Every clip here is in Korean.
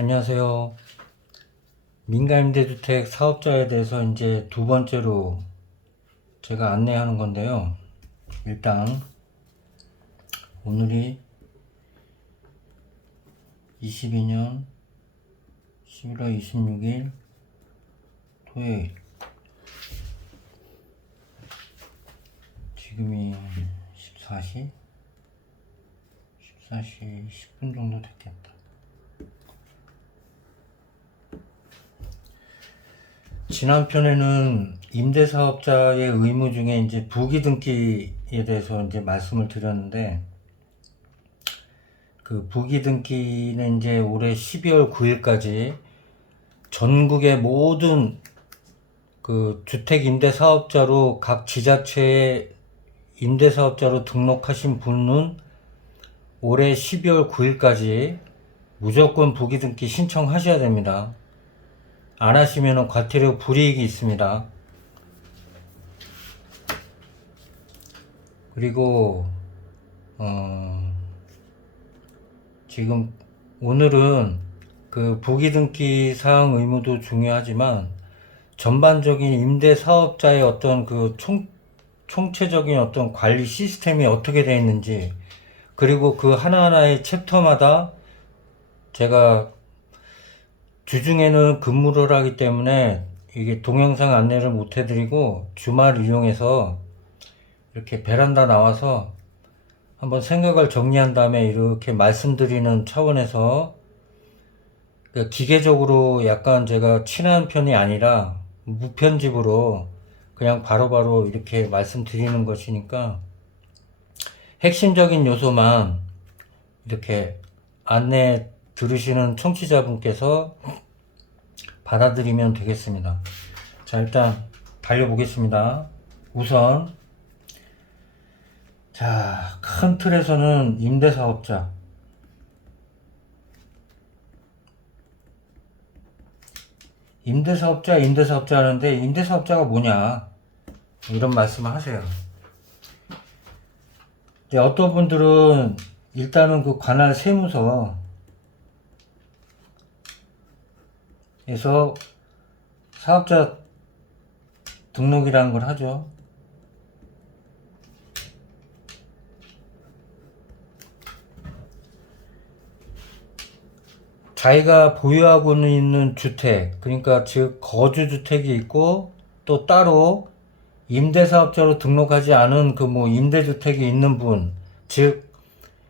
안녕하세요. 민간임대주택 사업자에 대해서 이제 두 번째로 제가 안내하는 건데요. 일단 오늘이 22년 11월 26일 토요일, 지금이 14시 10분 정도 됐겠다. 지난 편에는 임대사업자의 의무 중에 이제 부기등기에 대해서 이제 말씀을 드렸는데, 그 부기등기는 이제 올해 12월 9일까지 전국의 모든 그 주택 임대사업자로 각 지자체의 임대사업자로 등록하신 분은 올해 12월 9일까지 무조건 부기등기 신청하셔야 됩니다. 안 하시면 과태료 불이익이 있습니다. 그리고 지금 오늘은 그 부기등기 사항 의무도 중요하지만 전반적인 임대 사업자의 어떤 그 총체적인 어떤 관리 시스템이 어떻게 되어 있는지, 그리고 그 하나하나의 챕터마다 제가 주중에는 근무를 하기 때문에 이게 동영상 안내를 못 해드리고 주말 이용해서 이렇게 베란다 나와서 한번 생각을 정리한 다음에 이렇게 말씀드리는 차원에서 기계적으로 약간 제가 친한 편이 아니라 무편집으로 그냥 바로바로 이렇게 말씀드리는 것이니까 핵심적인 요소만 이렇게 안내 들으시는 청취자분께서 받아들이면 되겠습니다. 자, 일단 달려보겠습니다. 우선 자, 큰 틀에서는 임대사업자, 임대사업자 하는데 임대사업자가 뭐냐, 이런 말씀을 하세요. 근데 어떤 분들은 일단은 그 관할 세무서에서 사업자 등록이라는 걸 하죠. 자기가 보유하고 있는 주택, 그러니까 즉 거주주택이 있고 또 따로 임대사업자로 등록하지 않은 그 뭐 임대주택이 있는 분, 즉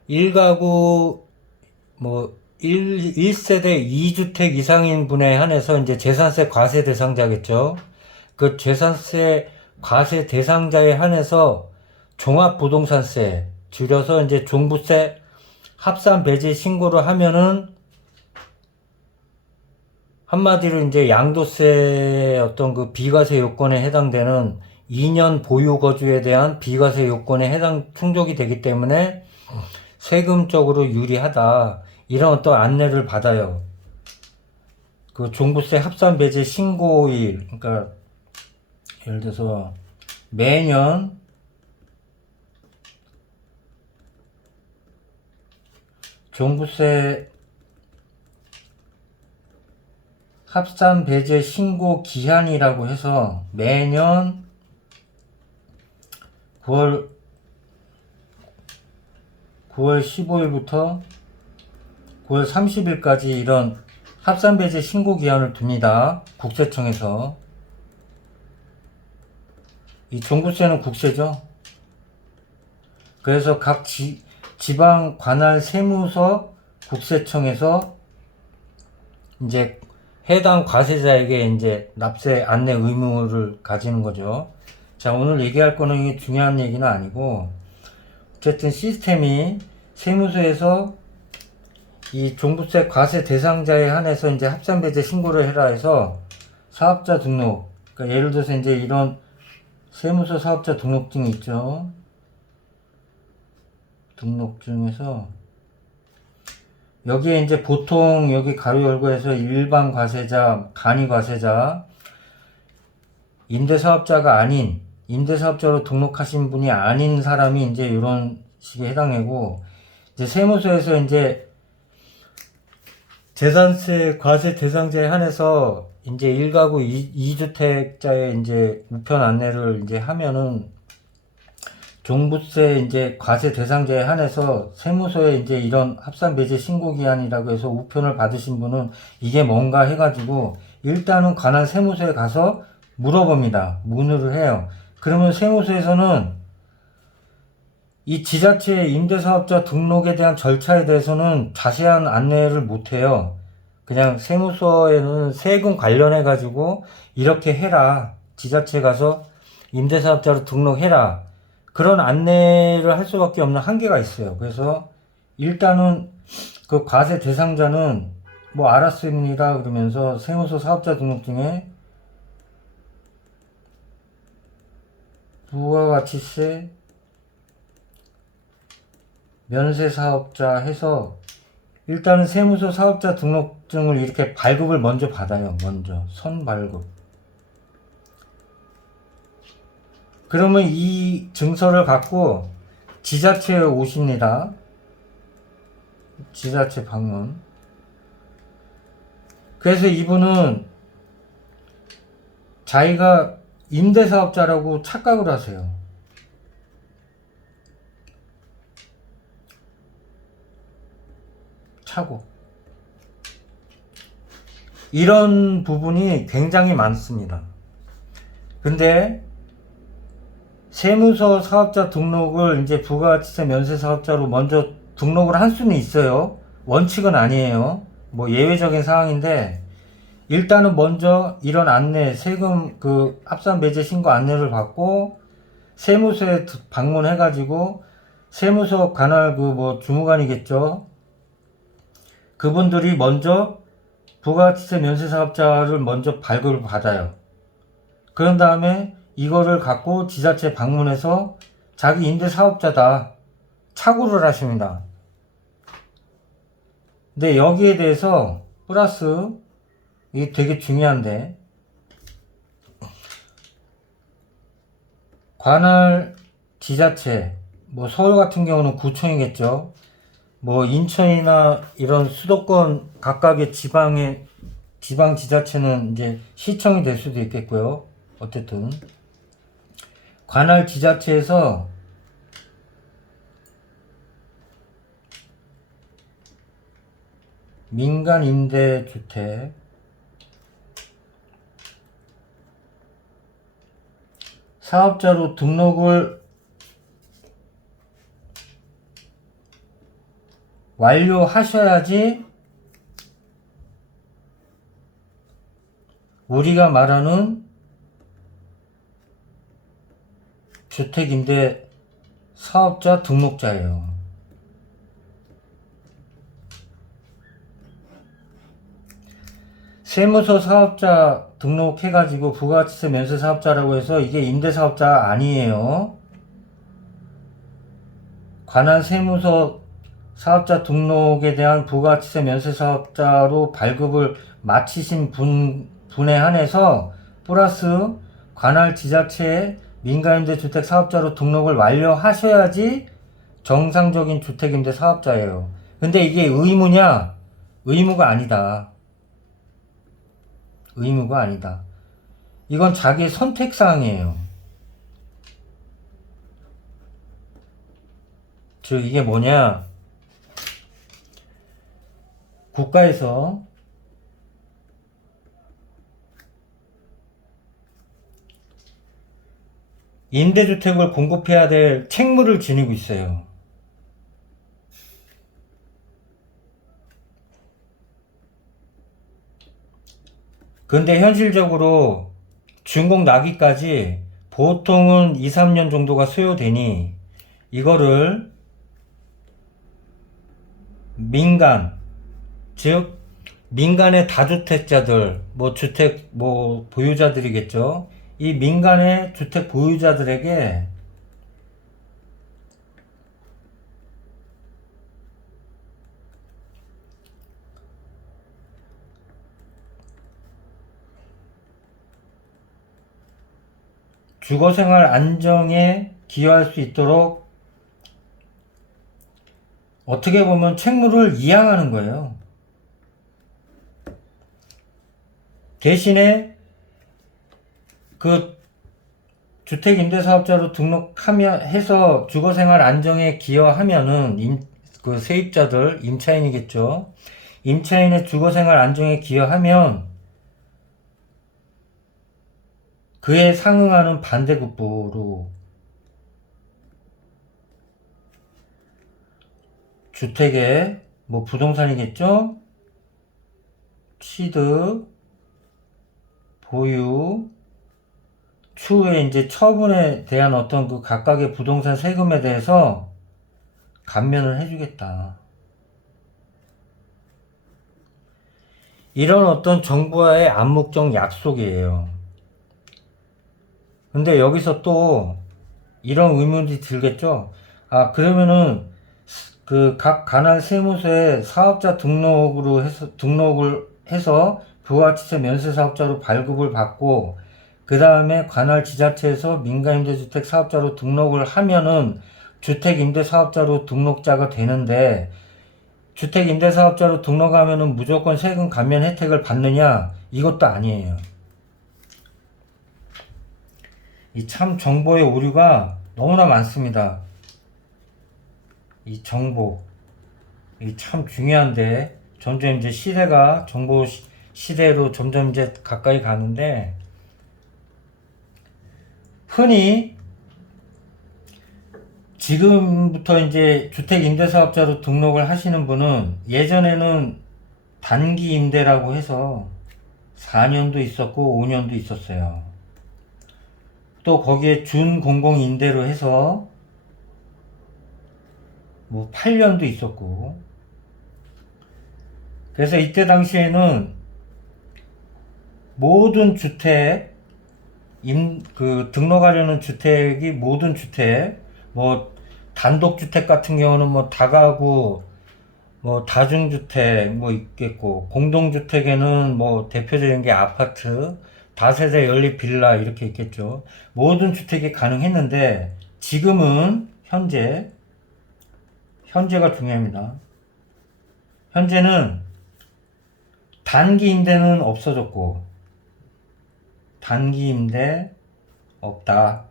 1가구 뭐 1세대 2주택 이상인 분에 한해서 이제 재산세 과세 대상자겠죠. 그 재산세 과세 대상자에 한해서 종합부동산세, 줄여서 이제 종부세 합산 배제 신고를 하면은 한마디로 이제 양도세 어떤 그 비과세 요건에 해당되는 2년 보유 거주에 대한 비과세 요건에 충족이 되기 때문에 세금적으로 유리하다, 이런 어떤 안내를 받아요. 그 종부세 합산 배제 신고일, 그러니까 예를 들어서 매년 종부세 합산 배제 신고 기한이라고 해서 매년 9월 15일부터 9월 30일까지 이런 합산 배제 신고 기한을 둡니다. 국세청에서. 이 종부세는 국세죠. 그래서 각 지방 관할 세무서 국세청에서 이제 해당 과세자에게 이제 납세 안내 의무를 가지는 거죠. 자, 오늘 얘기할 거는 이게 중요한 얘기는 아니고, 어쨌든 시스템이 세무서에서 이 종부세 과세 대상자에 한해서 이제 합산배제 신고를 해라 해서 사업자 등록, 그러니까 예를 들어서 이제 이런 세무서 사업자 등록증 있죠. 등록증에서 여기에 이제 보통 여기 가로 열고 해서 일반 과세자, 간이 과세자, 임대사업자가 아닌, 임대사업자로 등록하신 분이 아닌 사람이 이제 이런 식에 해당하고, 이제 세무서에서 이제 재산세 과세 대상자에 한해서 이제 1가구 2주택자의 이제 우편 안내를 이제 하면은 종부세 이제 과세 대상자에 한해서 세무서에 이제 이런 합산 배제 신고 기한이라고 해서 우편을 받으신 분은 이게 뭔가 해가지고 일단은 관할 세무서에 가서 물어봅니다. 문의를 해요. 그러면 세무서에서는 이 지자체 임대사업자 등록에 대한 절차에 대해서는 자세한 안내를 못해요. 그냥 세무서에는 세금 관련해 가지고 이렇게 해라. 지자체 가서 임대사업자로 등록해라. 그런 안내를 할 수밖에 없는 한계가 있어요. 그래서 일단은 그 과세 대상자는 뭐 알았습니다 그러면서 세무서 사업자 등록증에 부가가치세 면세사업자 해서 일단은 세무서 사업자 등록증을 이렇게 발급을 먼저 받아요. 먼저 선발급. 그러면 이 증서를 갖고 지자체에 오십니다. 지자체 방문. 그래서 이분은 자기가 임대사업자라고 착각을 하세요. 착오. 이런 부분이 굉장히 많습니다. 근데 세무서 사업자 등록을 이제 부가가치세 면세 사업자로 먼저 등록을 할 수는 있어요. 원칙은 아니에요. 뭐 예외적인 상황인데 일단은 먼저 이런 안내, 세금 그 합산 배제 신고 안내를 받고 세무서에 방문해 가지고 세무서 관할 그 뭐 주무관이겠죠. 그분들이 먼저 부가가치세 면세 사업자를 먼저 발급을 받아요. 그런 다음에 이거를 갖고 지자체 방문해서 자기 임대 사업자다 착오를 하십니다. 근데 여기에 대해서 플러스 이게 되게 중요한데 관할 지자체 뭐 서울 같은 경우는 구청이겠죠. 뭐 인천이나 이런 수도권 각각의 지방 지자체는 이제 시청이 될 수도 있겠고요. 어쨌든 관할 지자체에서 민간 임대주택 사업자로 등록을 완료하셔야지 우리가 말하는 주택임대 사업자 등록자예요. 세무서 사업자 등록해가지고 부가가치세 면세 사업자라고 해서 이게 임대사업자 아니에요. 관할 세무서 사업자 등록에 대한 부가가치세 면세 사업자로 발급을 마치신 분에 한해서 플러스 관할 지자체에 민간임대주택 사업자로 등록을 완료하셔야지 정상적인 주택임대 사업자예요. 근데 이게 의무냐? 의무가 아니다. 의무가 아니다. 이건 자기 선택사항이에요. 즉 이게 뭐냐? 국가에서 임대주택을 공급해야 될 책무를 지니고 있어요. 근데 현실적으로 준공 나기까지 보통은 2, 3년 정도가 소요되니 이거를 민간, 즉 민간의 다주택자들, 뭐 주택 뭐 보유자들이겠죠. 이 민간의 주택 보유자들에게 주거생활 안정에 기여할 수 있도록 어떻게 보면 책무를 이양하는 거예요. 대신에 그 주택임대사업자로 등록하면 해서 주거생활 안정에 기여하면은 그 세입자들 임차인이겠죠. 임차인의 주거생활 안정에 기여하면 그에 상응하는 반대급부로 주택의 뭐 부동산이겠죠. 취득, 보유, 추후에 이제 처분에 대한 어떤 그 각각의 부동산 세금에 대해서 감면을 해주겠다. 이런 어떤 정부와의 암묵적 약속이에요. 근데 여기서 또 이런 의문이 들겠죠. 아, 그러면은 그 각 관할 세무서에 사업자 등록을 해서 부가가치세 면세 사업자로 발급을 받고 그 다음에 관할 지자체에서 민간임대주택 사업자로 등록을 하면은 주택임대사업자로 등록자가 되는데, 주택임대사업자로 등록하면은 무조건 세금 감면 혜택을 받느냐? 이것도 아니에요. 이 참 정보의 오류가 너무나 많습니다. 이 정보, 이 참 중요한데 점점 이제 시대가 정보 시대로 점점 이제 가까이 가는데, 흔히 지금부터 이제 주택임대사업자로 등록을 하시는 분은 예전에는 단기 임대라고 해서 4년도 있었고 5년도 있었어요. 또 거기에 준공공임대로 해서 뭐 8년도 있었고, 그래서 이때 당시에는 모든 주택 등록하려는 주택이 모든 주택, 뭐 단독주택 같은 경우는 뭐 다가구, 뭐 다중주택 뭐 있겠고, 공동주택에는 뭐 대표적인 게 아파트, 다세대 연립 빌라 이렇게 있겠죠. 모든 주택이 가능했는데 지금은 현재가 중요합니다. 현재는 단기 임대는 없어졌고, 단기 임대 없다.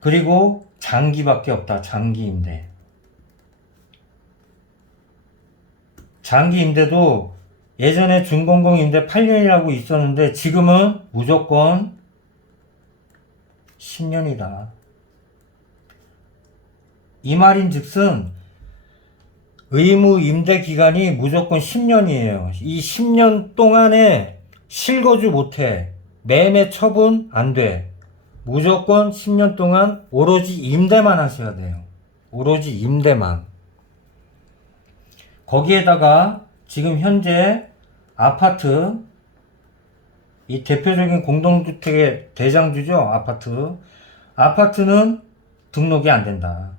그리고 장기밖에 없다. 장기 임대. 장기 임대도 예전에 준공공 임대 8년이라고 있었는데 지금은 무조건 10년이다. 이 말인 즉슨 의무 임대 기간이 무조건 10년이에요. 이 10년 동안에 실거주 못해. 매매 처분 안 돼. 무조건 10년 동안 오로지 임대만 하셔야 돼요. 오로지 임대만. 거기에다가 지금 현재 아파트, 이 대표적인 공동주택의 대장주죠. 아파트는 등록이 안 된다.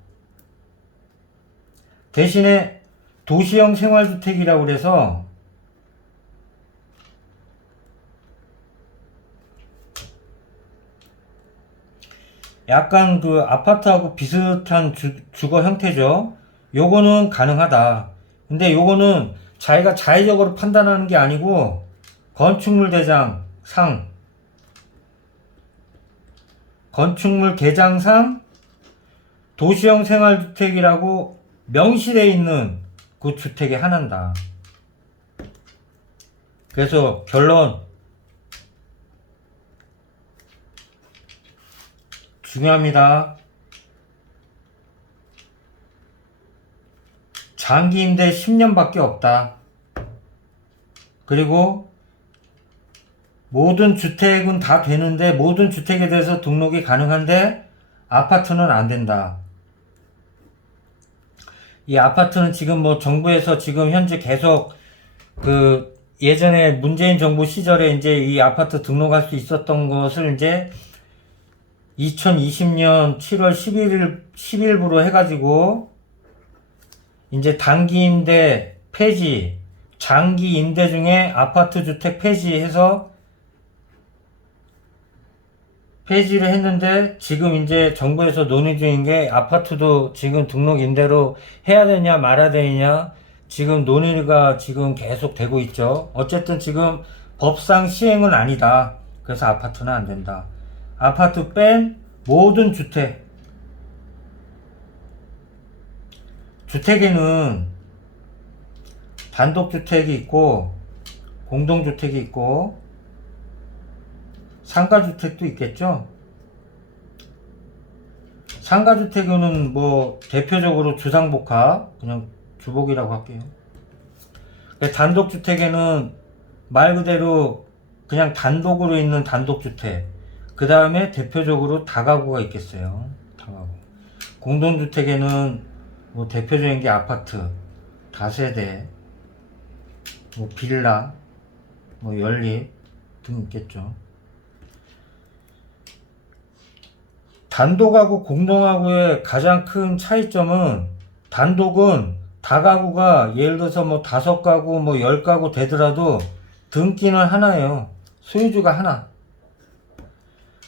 대신에 도시형 생활주택이라고 그래서 약간 그 아파트하고 비슷한 주거 형태죠. 요거는 가능하다. 근데 요거는 자기가 자의적으로 판단하는 게 아니고 건축물 대장상, 건축물 개장상 도시형 생활주택이라고 명시되어 있는 그 주택의 하나다. 그래서 결론, 중요합니다. 장기 임대 10년밖에 없다. 그리고 모든 주택은 다 되는데, 모든 주택에 대해서 등록이 가능한데 아파트는 안 된다. 이 아파트는 지금 뭐 정부에서 지금 현재 계속 그 예전에 문재인 정부 시절에 이제 이 아파트 등록할 수 있었던 것을 이제 2020년 7월 10일부로 해가지고 이제 단기 임대 폐지, 장기 임대 중에 아파트 주택 폐지해서 폐지를 했는데, 지금 이제 정부에서 논의 중인 게 아파트도 지금 등록 임대로 해야 되냐 말아야 되냐 지금 논의가 지금 계속 되고 있죠. 어쨌든 지금 법상 시행은 아니다. 그래서 아파트는 안 된다. 아파트 뺀 모든 주택에는 단독주택이 있고 공동주택이 있고 상가주택도 있겠죠. 상가주택은 뭐 대표적으로 주상복합, 그냥 주복이라고 할게요. 단독주택에는 말 그대로 그냥 단독으로 있는 단독주택, 그 다음에 대표적으로 다가구가 있겠어요. 다가구. 공동주택에는 뭐 대표적인 게 아파트, 다세대, 뭐 빌라, 뭐 연립 등 있겠죠. 단독하고 공동하고의 가장 큰 차이점은, 단독은 다가구가 예를 들어서 뭐 5가구 뭐 10가구 되더라도 등기는 하나예요. 소유주가 하나.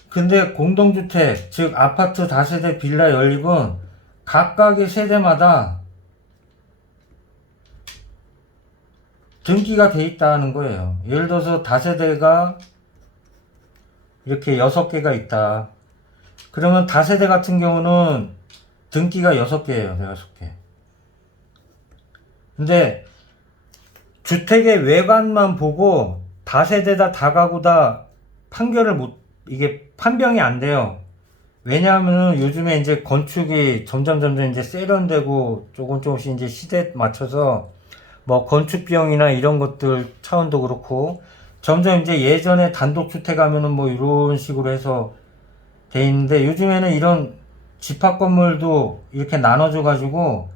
근데 공동주택, 즉 아파트, 다세대, 빌라, 연립은 각각의 세대마다 등기가 돼 있다는 거예요. 예를 들어서 다세대가 이렇게 6개가 있다. 그러면 다세대 같은 경우는 등기가 6개예요. 6개. 근데 주택의 외관만 보고 다세대다 다가구다 이게 판명이 안 돼요. 왜냐하면 요즘에 이제 건축이 점점 이제 세련되고 조금씩 이제 시대에 맞춰서 뭐 건축 비용이나 이런 것들 차원도 그렇고 점점 이제 예전에 단독주택 하면은 뭐 이런 식으로 해서 돼 있는데, 요즘에는 이런 집합 건물도 이렇게 나눠져 가지고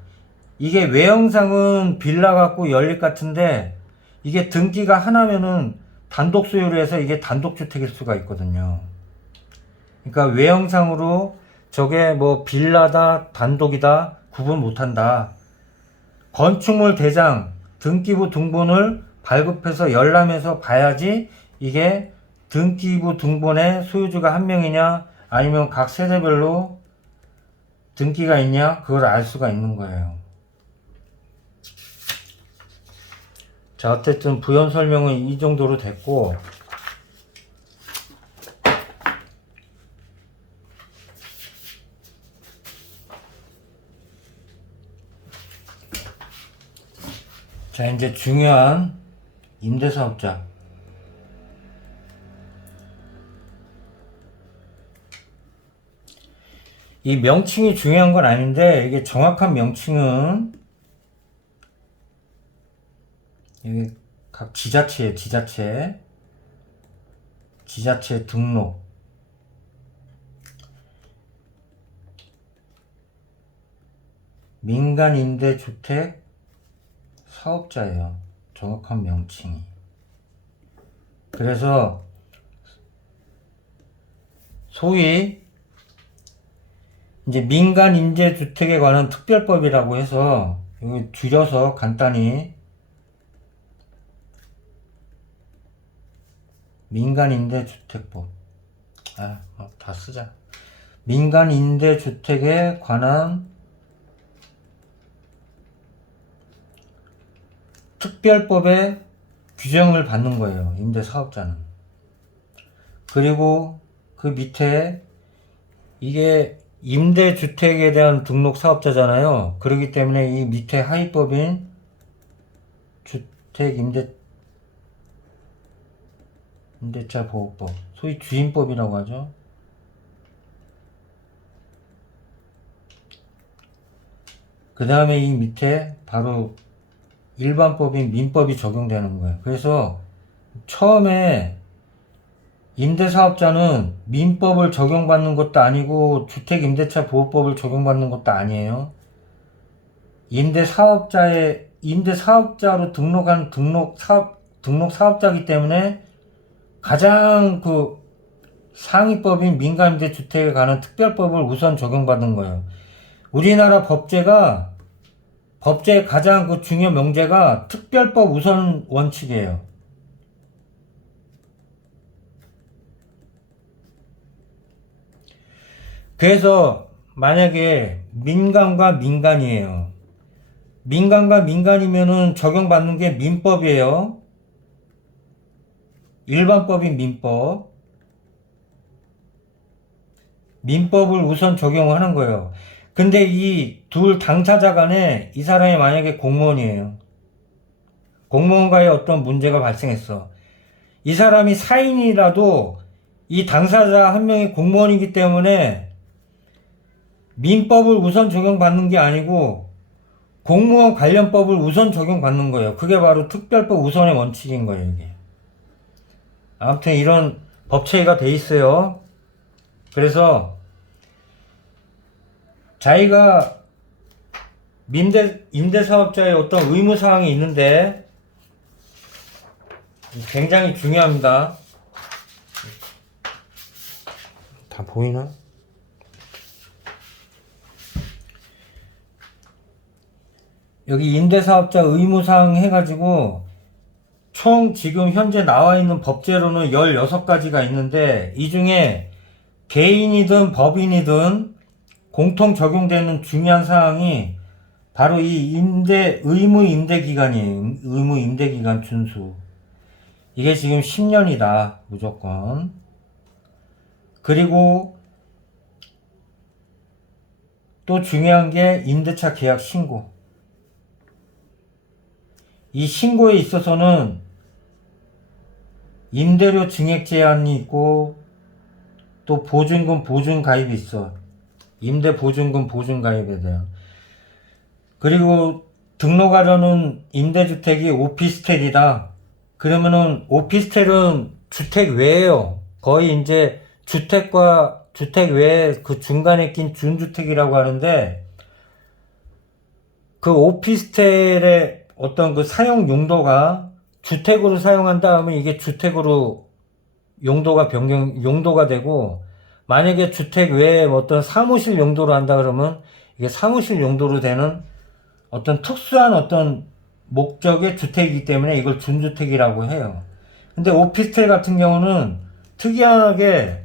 이게 외형상은 빌라 같고 연립 같은데 이게 등기가 하나면은 단독 소유로 해서 이게 단독주택일 수가 있거든요. 그러니까 외형상으로 저게 뭐 빌라다 단독이다 구분 못한다. 건축물 대장 등기부 등본을 발급해서 열람해서 봐야지 이게 등기부 등본에 소유주가 한 명이냐 아니면 각 세대별로 등기가 있냐 그걸 알 수가 있는 거예요. 자, 어쨌든 부연 설명은 이 정도로 됐고, 자, 이제 중요한 임대사업자. 이 명칭이 중요한 건 아닌데, 이게 정확한 명칭은 여기 각 지자체에 지자체 등록, 민간임대주택 사업자예요. 정확한 명칭이. 그래서 소위 이제 민간임대주택에 관한 특별법이라고 해서 여기 줄여서 간단히 민간임대주택법, 다 쓰자. 민간임대주택에 관한 특별법의 규정을 받는 거예요. 임대사업자는. 그리고 그 밑에 이게 임대주택에 대한 등록사업자잖아요. 그렇기 때문에 이 밑에 하위법인 임대차 보호법, 소위 주임법이라고 하죠. 그 다음에 이 밑에 바로 일반법인 민법이 적용되는 거예요. 그래서 처음에 임대사업자는 민법을 적용받는 것도 아니고 주택임대차 보호법을 적용받는 것도 아니에요. 임대사업자로 등록한 등록사업자이기 때문에 가장 그 상위법인 민간임대주택에 관한 특별법을 우선 적용받는 거예요. 우리나라 법제의 가장 그 중요 명제가 특별법 우선 원칙이에요. 그래서 만약에 민간과 민간이에요. 민간과 민간이면은 적용받는 게 민법이에요. 일반법인 민법. 민법을 우선 적용하는 거예요. 근데 이 둘 당사자 간에 이 사람이 만약에 공무원이에요. 공무원과의 어떤 문제가 발생했어. 이 사람이 사인이라도 이 당사자 한 명이 공무원이기 때문에 민법을 우선 적용받는 게 아니고 공무원 관련법을 우선 적용받는 거예요. 그게 바로 특별법 우선의 원칙인 거예요, 이게. 아무튼 이런 법체계가 돼 있어요. 그래서 자기가 임대사업자의 어떤 의무사항이 있는데 굉장히 중요합니다. 다 보이나? 여기 임대사업자 의무사항 해가지고 총 지금 현재 나와 있는 법제로는 16가지가 있는데 이 중에 개인이든 법인이든 공통 적용되는 중요한 사항이 바로 이 의무 임대기간이에요. 의무 임대기간 준수. 이게 지금 10년이다. 무조건. 그리고 또 중요한 게 임대차 계약 신고. 이 신고에 있어서는 임대료 증액 제한이 있고 또 보증금 보증 가입이 있어. 임대 보증금 보증 가입에 대한. 그리고 등록하려는 임대주택이 오피스텔이다. 그러면은 오피스텔은 주택 외에요. 거의 이제 주택과 주택 외에 그 중간에 낀 준주택이라고 하는데 그 오피스텔의 어떤 그 사용 용도가 주택으로 사용한다 하면 이게 주택으로 용도가 되고 만약에 주택 외에 어떤 사무실 용도로 한다 그러면 이게 사무실 용도로 되는 어떤 특수한 어떤 목적의 주택이기 때문에 이걸 준주택이라고 해요. 근데 오피스텔 같은 경우는 특이하게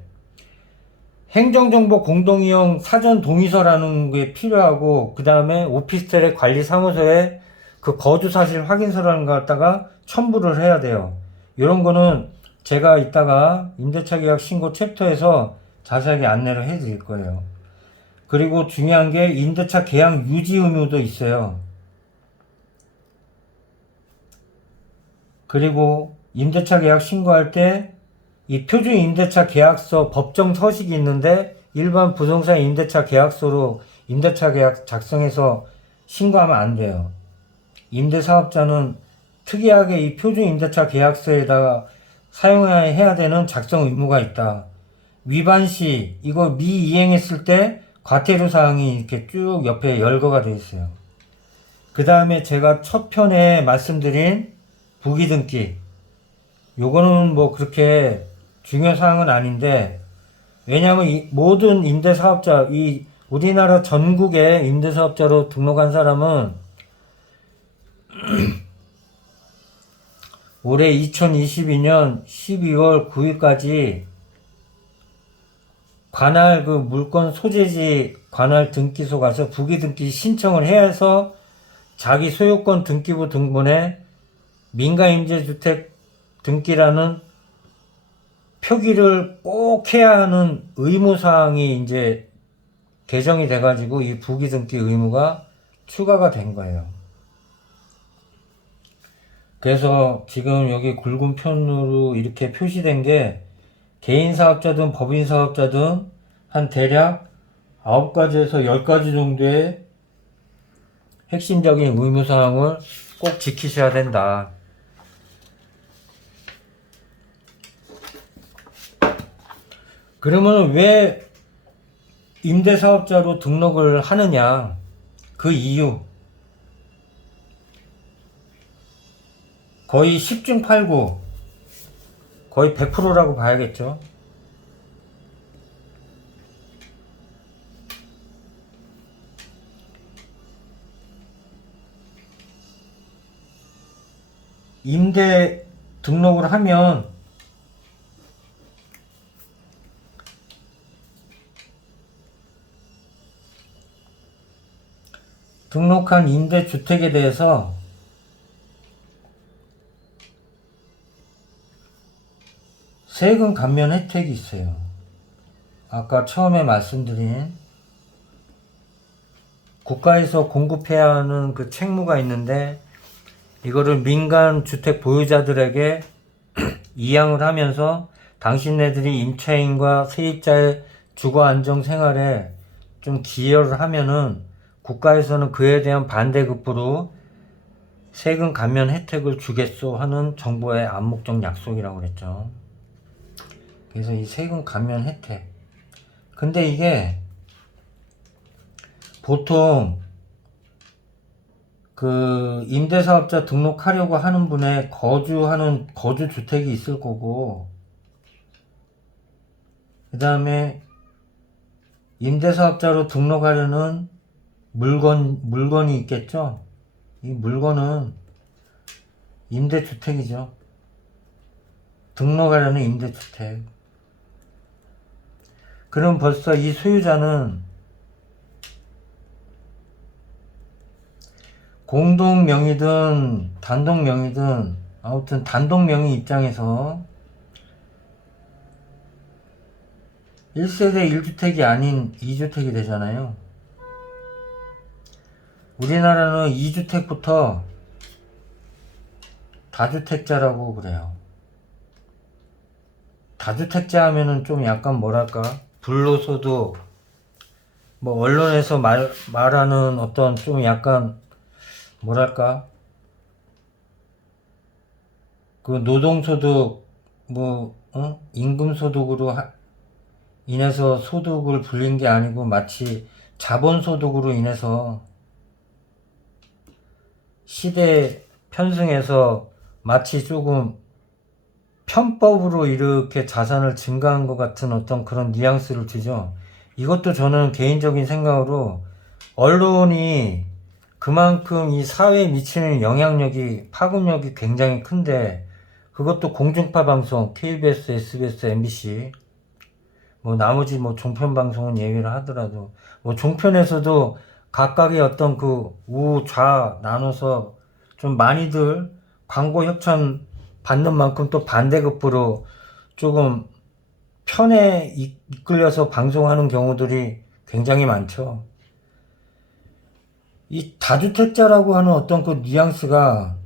행정정보 공동이용 사전 동의서라는 게 필요하고 그 다음에 오피스텔의 관리사무소에 그 거주사실 확인서라는 걸 갖다가 첨부를 해야 돼요. 이런 거는 제가 이따가 임대차 계약 신고 챕터에서 자세하게 안내를 해 드릴 거예요. 그리고 중요한 게 임대차 계약 유지 의무도 있어요. 그리고 임대차 계약 신고할 때 이 표준 임대차 계약서 법정 서식이 있는데 일반 부동산 임대차 계약서로 임대차 계약 작성해서 신고하면 안 돼요. 임대사업자는 특이하게 이 표준 임대차 계약서에다가 사용해야 되는 작성 의무가 있다. 위반 시 이거 미이행했을 때 과태료 사항이 이렇게 쭉 옆에 열거가 되어 있어요. 그 다음에 제가 첫 편에 말씀드린 부기등기 요거는 뭐 그렇게 중요 사항은 아닌데 왜냐하면 이 모든 임대사업자 이 우리나라 전국에 임대사업자로 등록한 사람은 올해 2022년 12월 9일까지 관할 그 물건 소재지 관할 등기소 가서 부기등기 신청을 해서 자기 소유권 등기부 등본에 민간임대주택 등기라는 표기를 꼭 해야 하는 의무사항이 이제 개정이 돼가지고 이 부기등기 의무가 추가가 된 거예요. 그래서 지금 여기 굵은 편으로 이렇게 표시된 게 개인사업자든 법인사업자든 한 대략 9가지에서 10가지 정도의 핵심적인 의무사항을 꼭 지키셔야 된다. 그러면 왜 임대사업자로 등록을 하느냐? 그 이유. 거의 10중 8구. 거의 100%라고 봐야겠죠. 임대 등록을 하면 등록한 임대주택에 대해서 세금 감면 혜택이 있어요. 아까 처음에 말씀드린 국가에서 공급해야 하는 그 책무가 있는데 이거를 민간 주택 보유자들에게 이양을 하면서 당신네들이 임차인과 세입자의 주거 안정 생활에 좀 기여를 하면은 국가에서는 그에 대한 반대급부로 세금 감면 혜택을 주겠소 하는 정부의 암묵적 약속이라고 그랬죠. 그래서 이 세금 감면 혜택. 근데 이게 보통 그 임대사업자 등록하려고 하는 분의 거주 주택이 있을 거고, 그 다음에 임대사업자로 등록하려는 물건이 있겠죠. 이 물건은 임대주택이죠. 등록하려는 임대주택. 그럼 벌써 이 소유자는 공동명의든 단독명의든 아무튼 단독명의 입장에서 1세대 1주택이 아닌 2주택이 되잖아요. 우리나라는 2주택부터 다주택자라고 그래요. 다주택자 하면은 좀 약간 뭐랄까, 불로소득, 뭐 언론에서 말하는 어떤 좀 약간 뭐랄까, 그 노동소득, 임금소득으로 인해서 소득을 불린 게 아니고 마치 자본소득으로 인해서 시대 편승해서 마치 조금 편법으로 이렇게 자산을 증가한 것 같은 어떤 그런 뉘앙스를 주죠. 이것도 저는 개인적인 생각으로 언론이 그만큼 이 사회에 미치는 영향력이, 파급력이 굉장히 큰데, 그것도 공중파 방송, KBS, SBS, MBC, 나머지 종편 방송은 예외를 하더라도, 종편에서도 각각의 어떤 그 우좌 나눠서 좀 많이들 광고 협찬 받는 만큼 또 반대급부로 조금 편에 이끌려서 방송하는 경우들이 굉장히 많죠. 이 다주택자라고 하는 어떤 그 뉘앙스가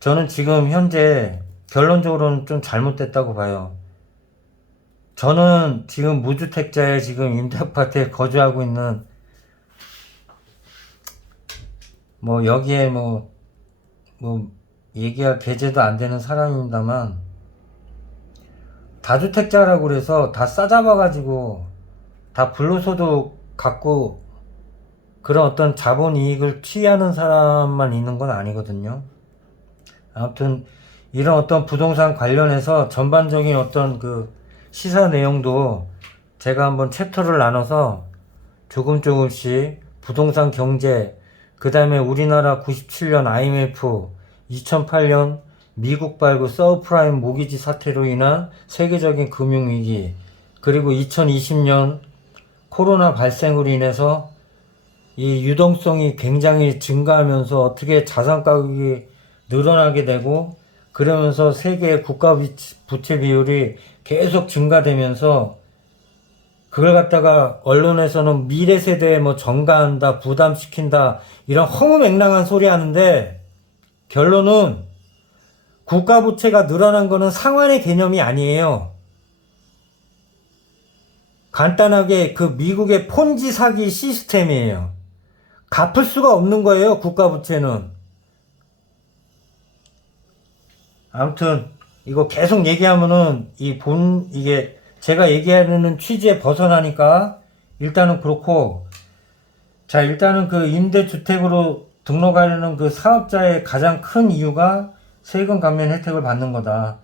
저는 지금 현재 결론적으로는 좀 잘못됐다고 봐요. 저는 지금 무주택자의 지금 임대아파트에 거주하고 있는 여기에 얘기할 계제도 안 되는 사람입니다만, 다주택자라고 그래서 다 싸잡아가지고 다 불로소득 갖고 그런 어떤 자본이익을 취하는 사람만 있는 건 아니거든요. 아무튼 이런 어떤 부동산 관련해서 전반적인 어떤 그 시사 내용도 제가 한번 챕터를 나눠서 조금씩 부동산 경제, 그 다음에 우리나라 97년 IMF, 2008년 미국 발굴 서브프라임 모기지 사태로 인한 세계적인 금융위기, 그리고 2020년 코로나 발생으로 인해서 이 유동성이 굉장히 증가하면서 어떻게 자산 가격이 늘어나게 되고, 그러면서 세계 국가 부채 비율이 계속 증가되면서 그걸 갖다가 언론에서는 미래 세대에 전가한다, 부담시킨다, 이런 허무맹랑한 소리 하는데, 결론은 국가 부채가 늘어난 거는 상환의 개념이 아니에요. 간단하게 그 미국의 폰지 사기 시스템이에요. 갚을 수가 없는 거예요, 국가 부채는. 아무튼 이거 계속 얘기하면은 이게 제가 얘기하는 취지에 벗어나니까 일단은 그렇고, 자, 일단은 그 임대주택으로 등록하려는 그 사업자의 가장 큰 이유가 세금 감면 혜택을 받는 거다.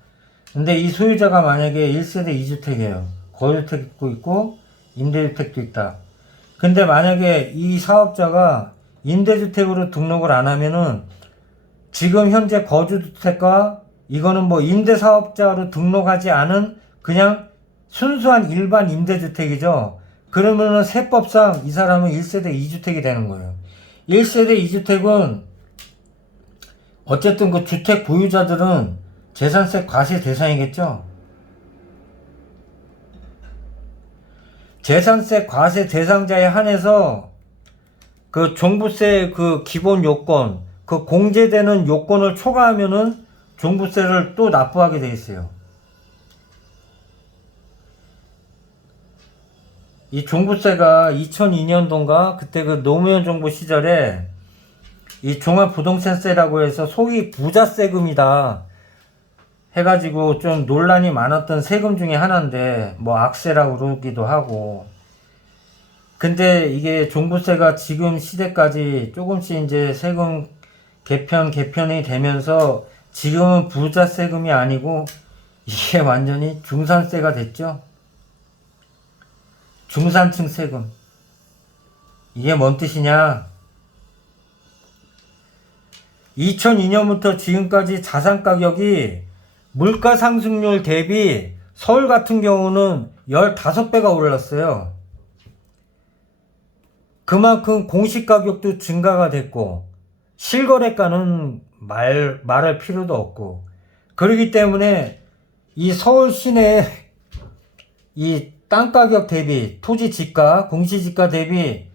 근데 이 소유자가 만약에 1세대 2주택이에요. 거주주택도 있고 임대주택도 있다. 근데 만약에 이 사업자가 임대주택으로 등록을 안 하면은 지금 현재 거주주택과 이거는 임대사업자로 등록하지 않은 그냥 순수한 일반 임대주택이죠. 그러면은 세법상 이 사람은 1세대 2주택이 되는 거예요. 1세대 2주택은 어쨌든 그 주택 보유자들은 재산세 과세 대상이겠죠. 재산세 과세 대상자에 한해서 그 종부세 그 기본 요건, 그 공제되는 요건을 초과하면은 종부세를 또 납부하게 돼 있어요. 이 종부세가 2002년도인가 그때 그 노무현 정부 시절에 이 종합부동산세라고 해서 소위 부자세금이다 해가지고 좀 논란이 많았던 세금 중에 하나인데, 뭐 악세라고 그러기도 하고. 근데 이게 종부세가 지금 시대까지 조금씩 이제 세금 개편이 되면서 지금은 부자세금이 아니고 이게 완전히 중산세가 됐죠. 중산층 세금. 이게 뭔 뜻이냐? 2002년부터 지금까지 자산 가격이 물가 상승률 대비 서울 같은 경우는 15배가 올랐어요. 그만큼 공시 가격도 증가가 됐고, 실거래가는 말할 필요도 없고, 그렇기 때문에 이 서울 시내 이 땅가격 대비, 토지 지가, 공시지가 대비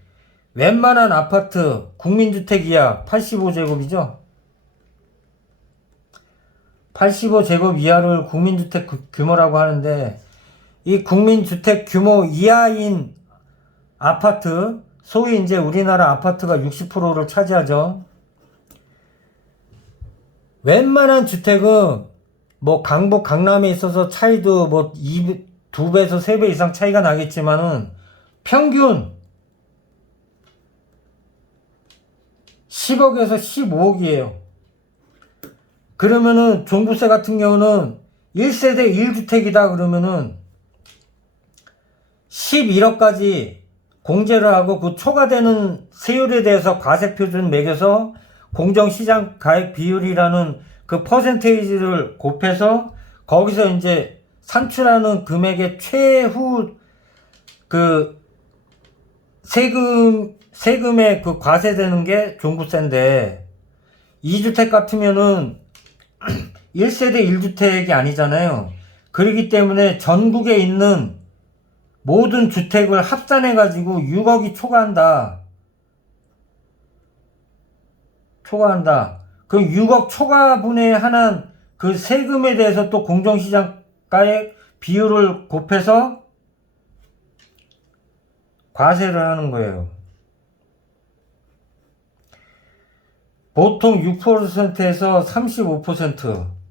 웬만한 아파트, 국민주택 이하 85제곱이죠. 85제곱 이하를 국민주택 규모라고 하는데, 이 국민주택 규모 이하인 아파트, 소위 이제 우리나라 아파트가 60%를 차지하죠. 웬만한 주택은 뭐 강북, 강남에 있어서 차이도 뭐 2배에서 3배 이상 차이가 나겠지만은 평균 10억에서 15억이에요. 그러면은 종부세 같은 경우는 1세대 1주택이다 그러면은 11억까지 공제를 하고 그 초과되는 세율에 대해서 과세표준 매겨서 공정시장 가액 비율이라는 그 퍼센테이지를 곱해서 거기서 이제 산출하는 금액의 최후 그 세금에 그 과세되는 게 종부세인데, 2주택 같으면은 1세대 1주택이 아니잖아요. 그렇기 때문에 전국에 있는 모든 주택을 합산해가지고 6억이 초과한다. 그 6억 초과분에 한한 그 세금에 대해서 또 공정시장가의 비율을 곱해서 과세를 하는 거예요. 보통 6%에서 35%.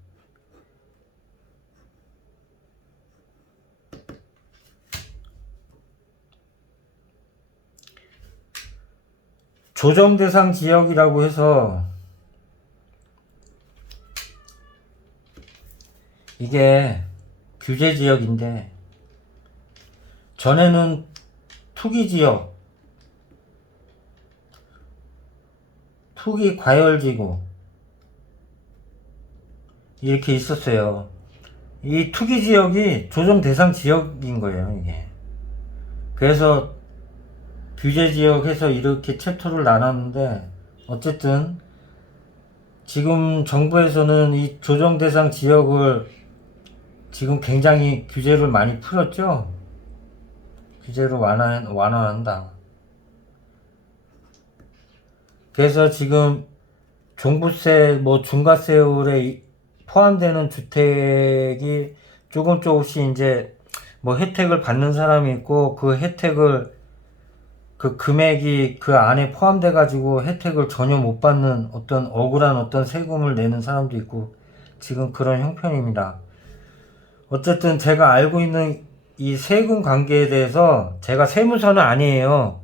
조정대상 지역이라고 해서 이게 규제지역인데, 전에는 투기지역, 투기 과열지구 이렇게 있었어요. 이 투기지역이 조정대상 지역인 거예요, 이게. 그래서 규제지역 해서 이렇게 챕터를 나눴는데, 어쨌든 지금 정부에서는 이 조정대상 지역을 지금 굉장히 규제를 많이 풀었죠. 규제를 완화한다. 그래서 지금 종부세, 뭐 중과세율에 포함되는 주택이 조금씩 이제 뭐 혜택을 받는 사람이 있고, 그 혜택을 그 금액이 그 안에 포함돼 가지고 혜택을 전혀 못 받는 어떤 억울한 어떤 세금을 내는 사람도 있고, 지금 그런 형편입니다. 어쨌든 제가 알고 있는 이 세금 관계에 대해서, 제가 세무서는 아니에요.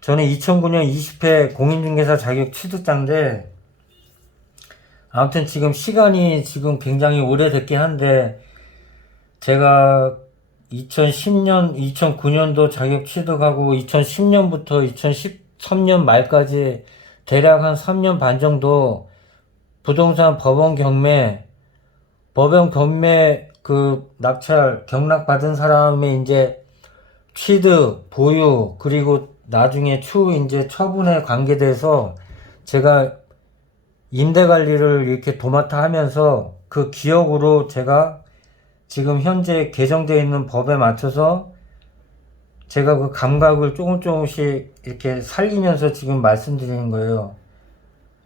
저는 2009년 20회 공인중개사 자격 취득자인데, 아무튼 지금 시간이 지금 굉장히 오래됐긴 한데, 제가 2010년, 2009년도 자격 취득하고 2010년부터 2013년 말까지 대략 한 3년 반 정도 부동산 법원 경매 그 낙찰 경락받은 사람의 이제 취득, 보유, 그리고 나중에 추후 이제 처분에 관계돼서 제가 임대 관리를 이렇게 도맡아 하면서 그 기억으로 제가 지금 현재 개정되어 있는 법에 맞춰서 제가 그 감각을 조금씩 이렇게 살리면서 지금 말씀드리는 거예요.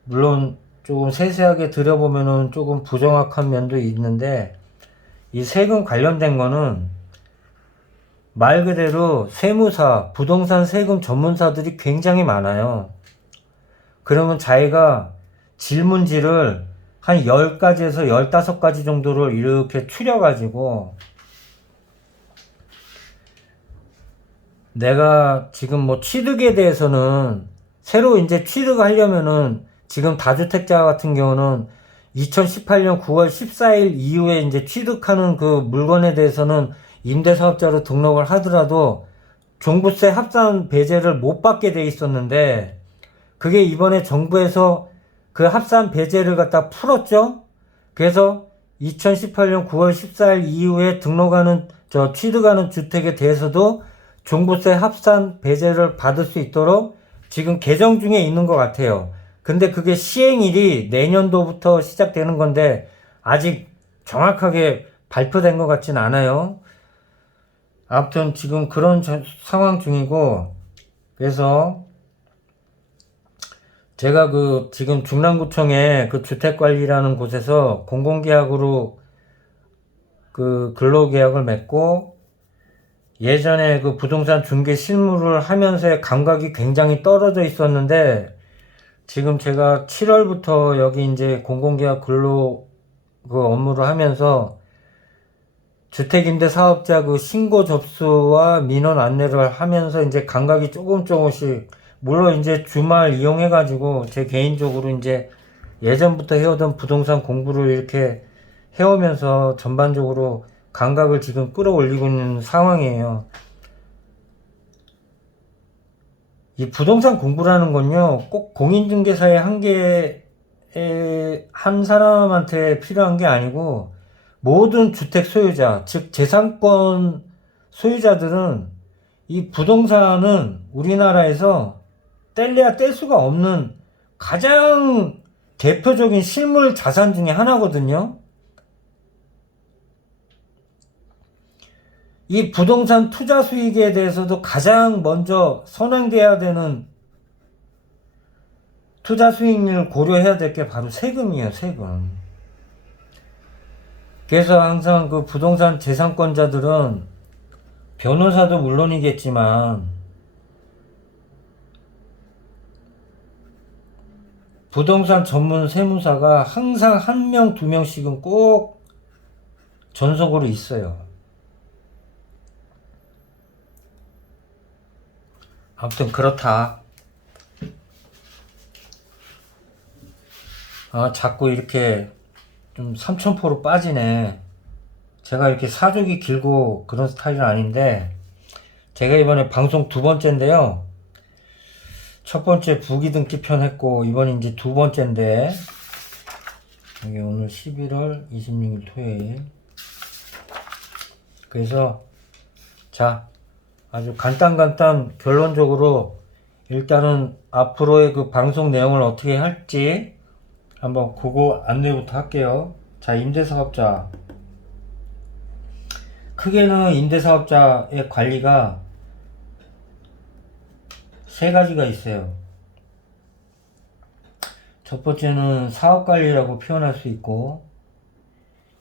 물론 조금 세세하게 들여보면은 조금 부정확한 면도 있는데, 이 세금 관련된 거는 말 그대로 세무사, 부동산 세금 전문사들이 굉장히 많아요. 그러면 자기가 질문지를 한 10가지에서 15가지 정도를 이렇게 추려가지고, 내가 지금 뭐 취득에 대해서는 새로 이제 취득하려면은 지금 다주택자 같은 경우는 2018년 9월 14일 이후에 이제 취득하는 그 물건에 대해서는 임대사업자로 등록을 하더라도 종부세 합산 배제를 못 받게 돼 있었는데, 그게 이번에 정부에서 그 합산 배제를 갖다 풀었죠. 그래서 2018년 9월 14일 이후에 취득하는 주택에 대해서도 종부세 합산 배제를 받을 수 있도록 지금 개정 중에 있는 것 같아요. 근데 그게 시행일이 내년도부터 시작되는 건데 아직 정확하게 발표된 것 같진 않아요. 아무튼 지금 그런 상황 중이고, 그래서 제가 지금 중랑구청에 그 주택관리라는 곳에서 공공계약으로 그 근로계약을 맺고, 예전에 그 부동산 중개 실무를 하면서의 감각이 굉장히 떨어져 있었는데, 지금 제가 7월부터 여기 이제 공공계약 근로 그 업무를 하면서 주택임대 사업자 그 신고 접수와 민원 안내를 하면서 이제 감각이 조금씩, 물론 이제 주말 이용해가지고 제 개인적으로 이제 예전부터 해오던 부동산 공부를 이렇게 해오면서 전반적으로 감각을 지금 끌어올리고 있는 상황이에요. 이 부동산 공부라는 건요, 꼭 공인중개사의 한 사람한테 필요한 게 아니고, 모든 주택 소유자, 즉 재산권 소유자들은 이 부동산은 우리나라에서 뗄래야 뗄 수가 없는 가장 대표적인 실물 자산 중에 하나거든요. 이 부동산 투자 수익에 대해서도 가장 먼저 선행돼야 되는 투자 수익률을 고려해야 될 게 바로 세금이에요, 세금. 그래서 항상 그 부동산 재산권자들은 변호사도 물론이겠지만 부동산 전문 세무사가 항상 1명, 2명씩은 꼭 전속으로 있어요. 아무튼 그렇다. 자꾸 이렇게 좀 삼천포로 빠지네. 제가 이렇게 사족이 길고 그런 스타일은 아닌데, 제가 이번에 방송 2번째인데요. 첫 번째 부기등기 편 했고, 이번이 이제 2번째인데, 이게 오늘 11월 26일 토요일. 그래서, 자, 아주 간단 결론적으로 일단은 앞으로의 그 방송 내용을 어떻게 할지 한번 그거 안내부터 할게요. 자, 임대사업자. 크게는 임대사업자의 관리가 3가지가 있어요. 첫 번째는 사업관리라고 표현할 수 있고,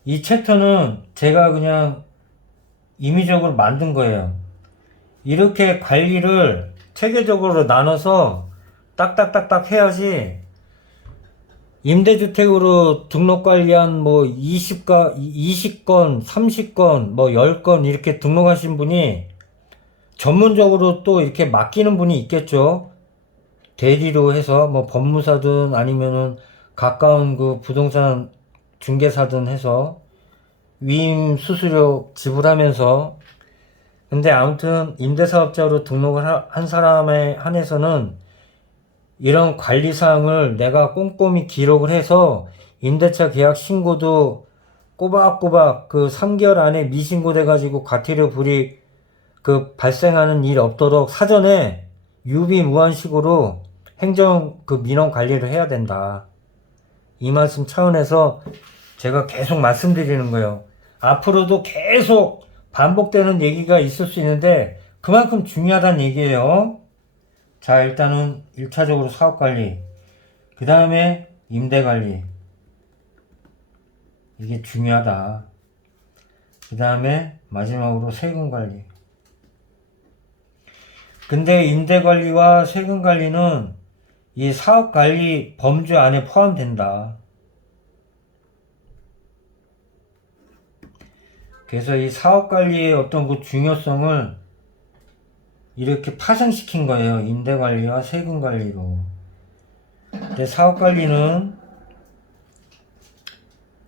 이 챕터는 제가 그냥 임의적으로 만든 거예요. 이렇게 관리를 체계적으로 나눠서 딱딱딱딱 해야지, 임대주택으로 등록관리한 뭐 20건, 30건, 뭐 10건 이렇게 등록하신 분이 전문적으로 또 이렇게 맡기는 분이 있겠죠. 대리로 해서 뭐 법무사든 아니면은 가까운 그 부동산 중개사든 해서 위임 수수료 지불하면서. 근데 아무튼 임대사업자로 등록을 한 사람에 한해서는 이런 관리사항을 내가 꼼꼼히 기록을 해서 임대차 계약 신고도 꼬박꼬박 그 3개월 안에 미신고돼 가지고 과태료 불이익 그 발생하는 일 없도록 사전에 유비무환식으로 행정 그 민원 관리를 해야 된다. 이 말씀 차원에서 제가 계속 말씀드리는 거예요. 앞으로도 계속 반복되는 얘기가 있을 수 있는데 그만큼 중요하다는 얘기예요. 자, 일단은 1차적으로 사업관리, 그 다음에 임대관리, 이게 중요하다. 그 다음에 마지막으로 세금관리. 근데 임대관리와 세금관리는 이 사업관리 범주 안에 포함된다. 그래서 이 사업관리의 어떤 그 중요성을 이렇게 파생시킨 거예요. 임대관리와 세금관리로. 근데 사업관리는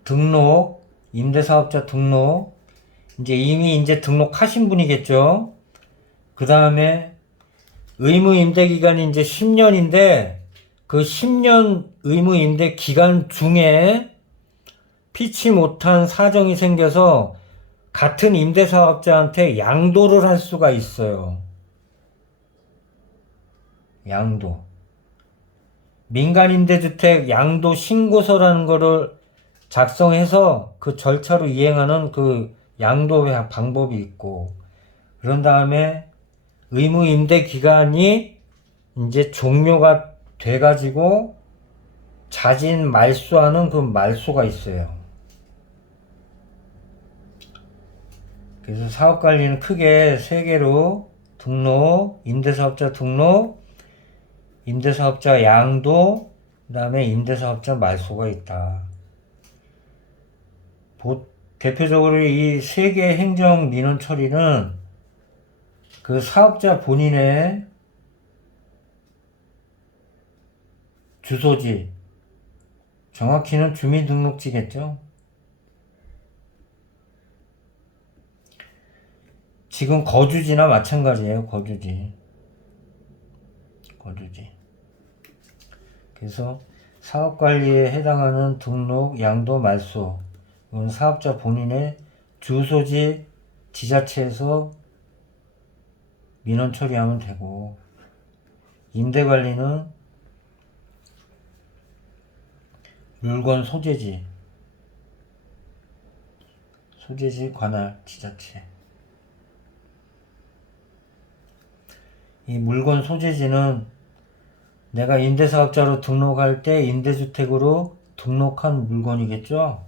등록, 임대사업자 등록, 이미 등록하신 분이겠죠. 그 다음에 의무 임대 기간이 10년인데 그 10년 의무 임대 기간 중에 피치 못한 사정이 생겨서 같은 임대사업자한테 양도를 할 수가 있어요. 양도. 민간임대주택 양도 신고서라는 거를 작성해서 그 절차로 이행하는 그 양도 방법이 있고, 그런 다음에 의무 임대 기간이 종료가 돼가지고 자진 말소하는 그 말소가 있어요. 그래서 사업관리는 크게 3개로 등록, 임대사업자 등록, 임대사업자 양도, 그 다음에 임대사업자 말소가 있다. 대표적으로 이 3개의 행정 민원 처리는 그 사업자 본인의 주소지, 정확히는 주민등록지겠죠. 지금 거주지나 마찬가지예요. 거주지. 그래서 사업관리에 해당하는 등록, 양도, 말소, 이건 사업자 본인의 주소지 지자체에서 민원 처리하면 되고, 임대관리는 물건 소재지 관할 지자체. 이 물건 소재지는 내가 임대사업자로 등록할 때 임대주택으로 등록한 물건이겠죠?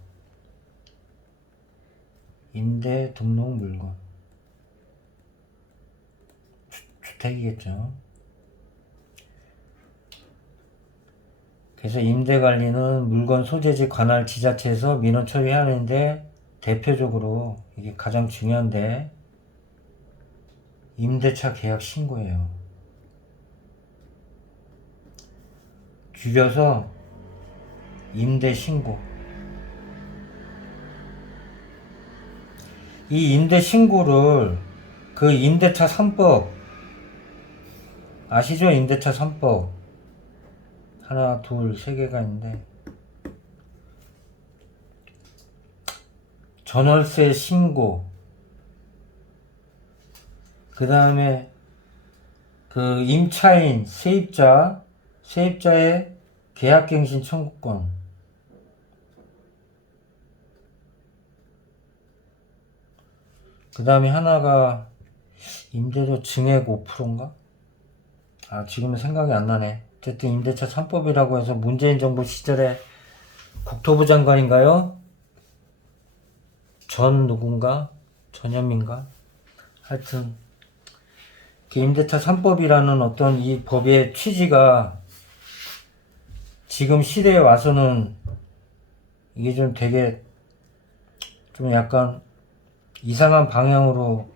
임대 등록 물건. 주택이겠죠. 그래서 임대관리는 물건 소재지 관할 지자체에서 민원 처리하는데 대표적으로 이게 가장 중요한데 임대차 계약 신고예요. 줄여서 임대 신고. 이 임대 신고를 그 임대차 3법 아시죠? 임대차 3법 하나, 둘, 3개가 있는데 전월세 신고, 그 다음에 그 임차인 세입자의 계약갱신 청구권, 그 다음에 하나가 임대료 증액 5%인가? 지금은 생각이 안 나네. 어쨌든 임대차 3법이라고 해서 문재인 정부 시절에 국토부 장관인가요? 전현민가? 하여튼 임대차 3법이라는 어떤 이 법의 취지가 지금 시대에 와서는 이게 좀 되게 좀 약간 이상한 방향으로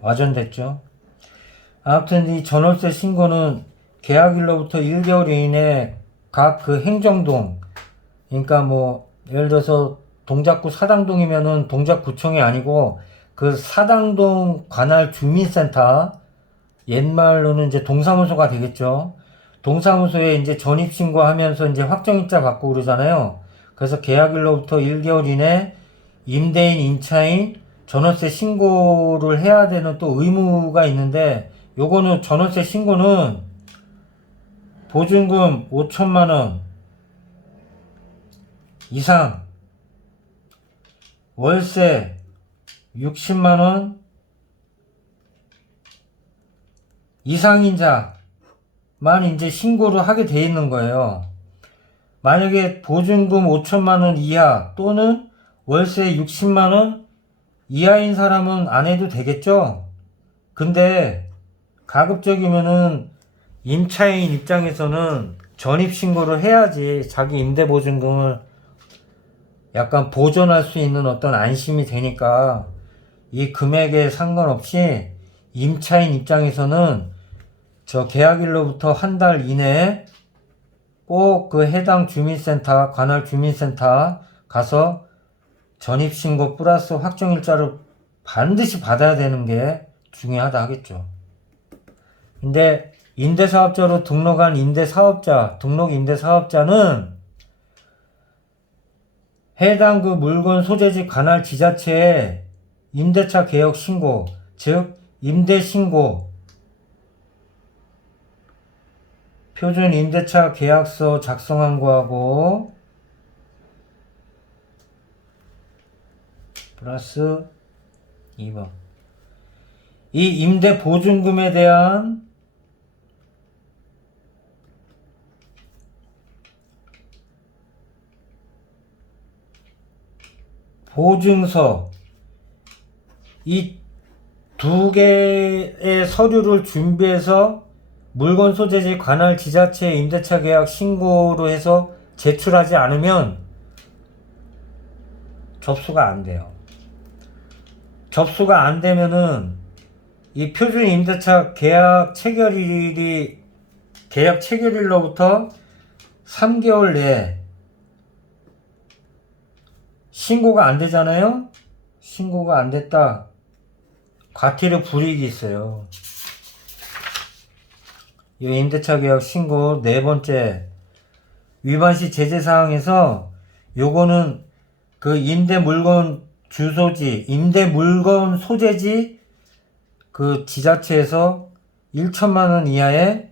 와전됐죠. 아무튼 이 전월세 신고는 계약일로부터 1개월 이내에 각 그 행정동, 그러니까 뭐 예를 들어서 동작구 사당동이면은 동작구청이 아니고 그 사당동 관할 주민센터, 옛말로는 동사무소가 되겠죠. 동사무소에 전입신고하면서 확정일자 받고 그러잖아요. 그래서 계약일로부터 1개월 이내 임대인, 임차인 전월세 신고를 해야 되는 또 의무가 있는데, 요거는 전월세 신고는 보증금 5천만원 이상 월세 60만원 이상인자만 이제 신고를 하게 돼 있는 거예요. 만약에 보증금 5천만원 이하 또는 월세 60만원 이하인 사람은 안 해도 되겠죠? 근데 가급적이면은 임차인 입장에서는 전입신고를 해야지 자기 임대보증금을 약간 보존할 수 있는 어떤 안심이 되니까 이 금액에 상관없이 임차인 입장에서는 저 계약일로부터 한 달 이내에 꼭 그 해당 주민센터, 관할 주민센터 가서 전입신고 플러스 확정일자를 반드시 받아야 되는 게 중요하다 하겠죠. 근데 임대사업자로 등록한 임대사업자, 등록 임대사업자는 해당 그 물건 소재지 관할 지자체에 임대차 개역 신고, 즉 임대신고, 표준 임대차 계약서 작성한 거하고 플러스 2번 이 임대 보증금에 대한 보증서, 이 두 개의 서류를 준비해서 물건 소재지 관할 지자체 임대차 계약 신고로 해서 제출하지 않으면 접수가 안 돼요. 접수가 안 되면은 이 표준 임대차 계약 체결일로부터 3개월 내에 신고가 안 되잖아요? 신고가 안 됐다. 과태료 불이익이 있어요. 이 임대차 계약 신고 네 번째 위반 시 제재 사항에서 요거는 그 임대 물건 주소지, 임대 물건 소재지 그 지자체에서 1천만 원 이하의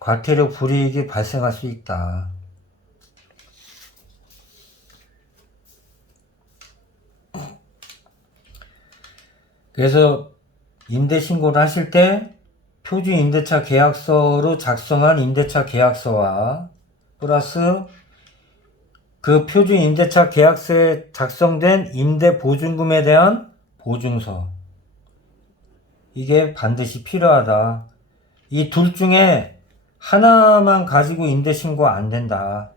과태료 불이익이 발생할 수 있다. 그래서 임대 신고를 하실 때 표준 임대차 계약서로 작성한 임대차 계약서와 플러스 그 표준 임대차 계약서에 작성된 임대 보증금에 대한 보증서, 이게 반드시 필요하다. 이 둘 중에 하나만 가지고 임대 신고 안 된다.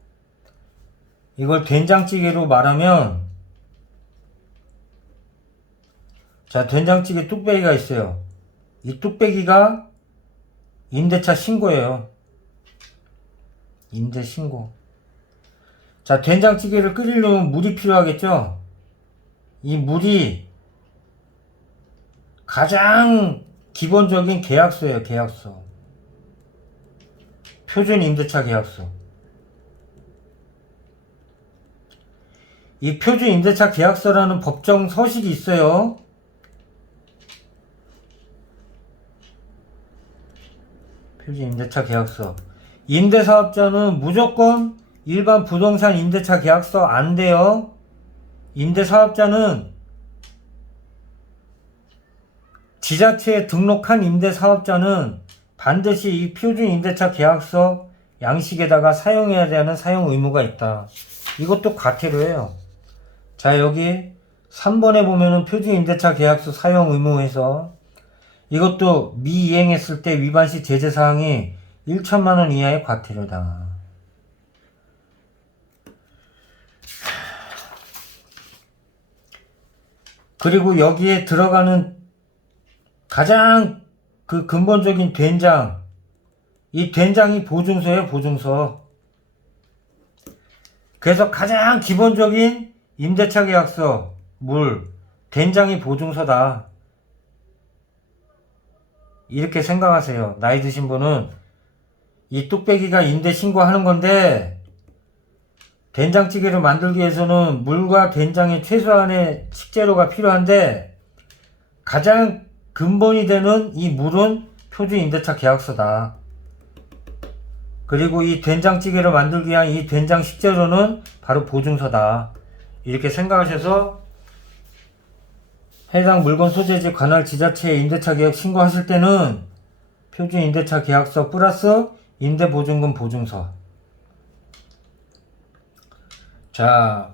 이걸 된장찌개로 말하면, 자, 된장찌개 뚝배기가 있어요. 이 뚝배기가 임대차 신고예요. 임대 신고. 자, 된장찌개를 끓이려면 물이 필요하겠죠? 이 물이 가장 기본적인 계약서예요, 계약서. 표준 임대차 계약서. 이 표준 임대차 계약서라는 법정 서식이 있어요. 표준 임대차 계약서. 임대사업자는 무조건 일반 부동산 임대차 계약서 안 돼요. 임대사업자는 지자체에 등록한 임대사업자는 반드시 이 표준 임대차 계약서 양식에다가 사용해야 되는 사용 의무가 있다. 이것도 과태료예요. 자, 여기 3번에 보면은 표준 임대차 계약서 사용 의무에서 이것도 미이행했을 때 위반 시 제재 사항이 1천만 원 이하의 과태료다. 그리고 여기에 들어가는 가장 그 근본적인 된장, 이 된장이 보증서예요, 보증서. 그래서 가장 기본적인 임대차 계약서, 된장이 보증서다. 이렇게 생각하세요. 나이 드신 분은 이 뚝배기가 임대 신고하는 건데, 된장찌개를 만들기 위해서는 물과 된장의 최소한의 식재료가 필요한데, 가장 근본이 되는 이 물은 표준 임대차 계약서다. 그리고 이 된장찌개를 만들기 위한 이 된장 식재료는 바로 보증서다. 이렇게 생각하셔서 해당 물건 소재지 관할 지자체에 임대차 계약 신고하실 때는 표준 임대차 계약서 플러스 임대보증금 보증서. 자,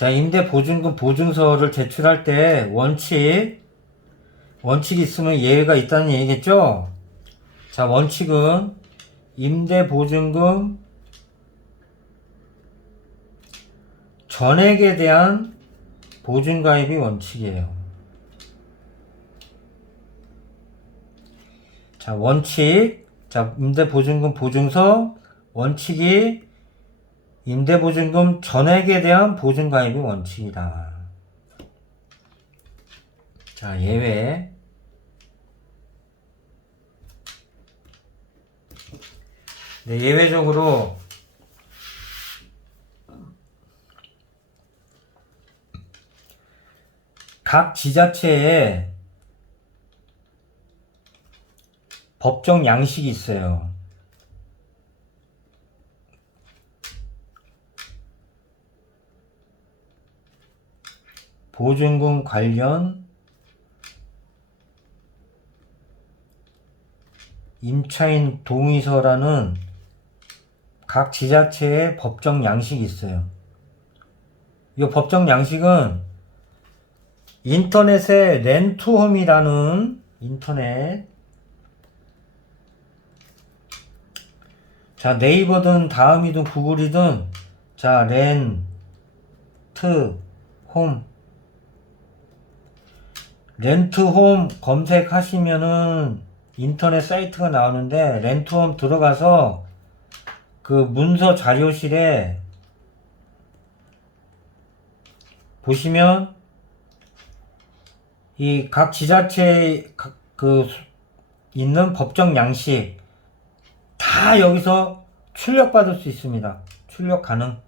임대보증금 보증서를 제출할 때 원칙이 있으면 예외가 있다는 얘기겠죠? 자, 원칙은 임대보증금 전액에 대한 보증가입이 원칙이에요. 자, 원칙. 자, 임대보증금 보증서 원칙이 임대보증금 전액에 대한 보증가입이 원칙이다. 자, 예외. 네, 예외적으로 각 지자체에 법정 양식이 있어요. 보증금 관련 임차인 동의서라는 각 지자체의 법정 양식이 있어요. 이 법정 양식은 인터넷에 렌투홈이라는 자, 네이버든 다음이든 구글이든 자, 렌트홈 검색하시면은 인터넷 사이트가 나오는데 렌트홈 들어가서 그 문서 자료실에 보시면 이 각 지자체에 그 있는 법정 양식 다 여기서 출력받을 수 있습니다. 출력 가능하다.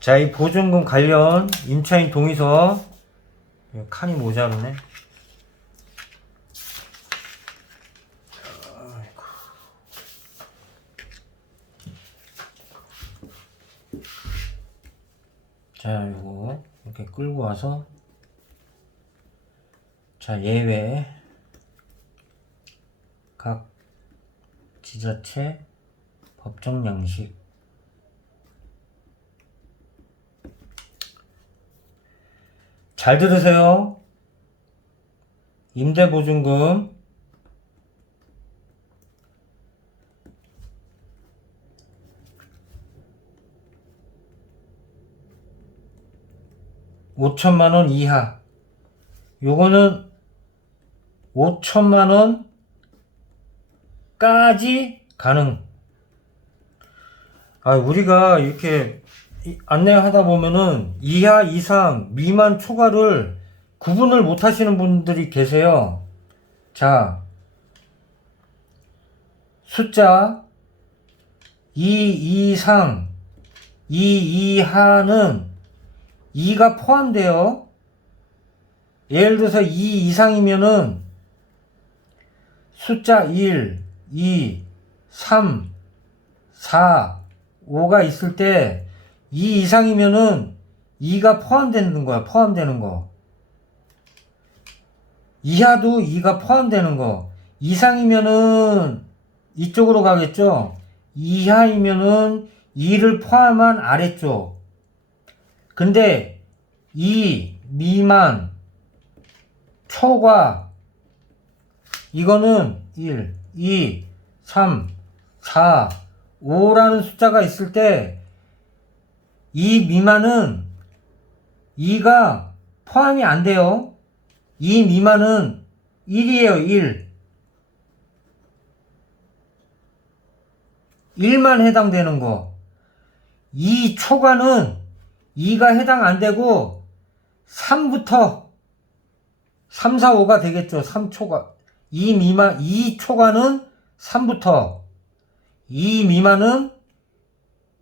자, 이 보증금 관련 임차인 동의서 칸이 모자르네. 자, 요거 이렇게 끌고 와서 자, 예외 각 지자체 법정 양식. 잘 들으세요. 임대보증금 (5천만원) 이하, 요거는 5천만원까지 가능. 우리가 이렇게 안내하다 보면은 이하, 이상, 미만, 초과를 구분을 못 하시는 분들이 계세요. 자, 숫자 2 이상, 2 이하는 2가 포함돼요. 예를 들어서 2 이상이면은 숫자 1, 2, 3, 4, 5가 있을 때 2 이상이면은 2가 포함되는 거야. 포함되는 거. 이하도 2가 포함되는 거. 이상이면은 이쪽으로 가겠죠. 이하이면은 2를 포함한 아래쪽. 근데 2 미만, 초과, 이거는 1, 2, 3, 4, 5라는 숫자가 있을 때 이 미만은 2가 포함이 안 돼요. 이 미만은 1이에요. 1. 1만 해당되는 거. 이 초과는 2가 해당 안 되고 3부터 3, 4, 5가 되겠죠. 3초과. 2 초과는 3부터 2 미만은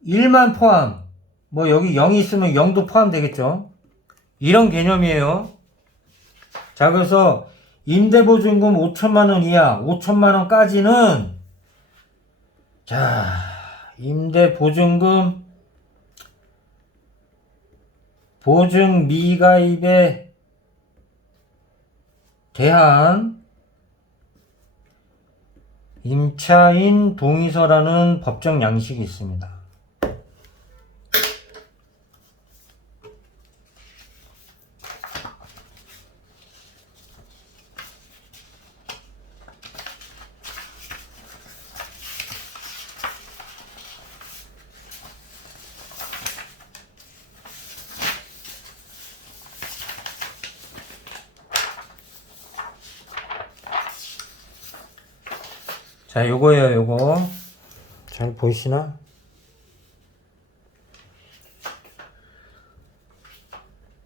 1만 포함. 뭐 여기 0이 있으면 0도 포함되겠죠. 이런 개념이에요. 자, 그래서 임대보증금 5천만원 이하, 5천만원까지는 자, 임대보증금 보증 미가입에 대한 임차인 동의서라는 법정 양식이 있습니다. 자, 요거예요, 요거. 잘 보이시나?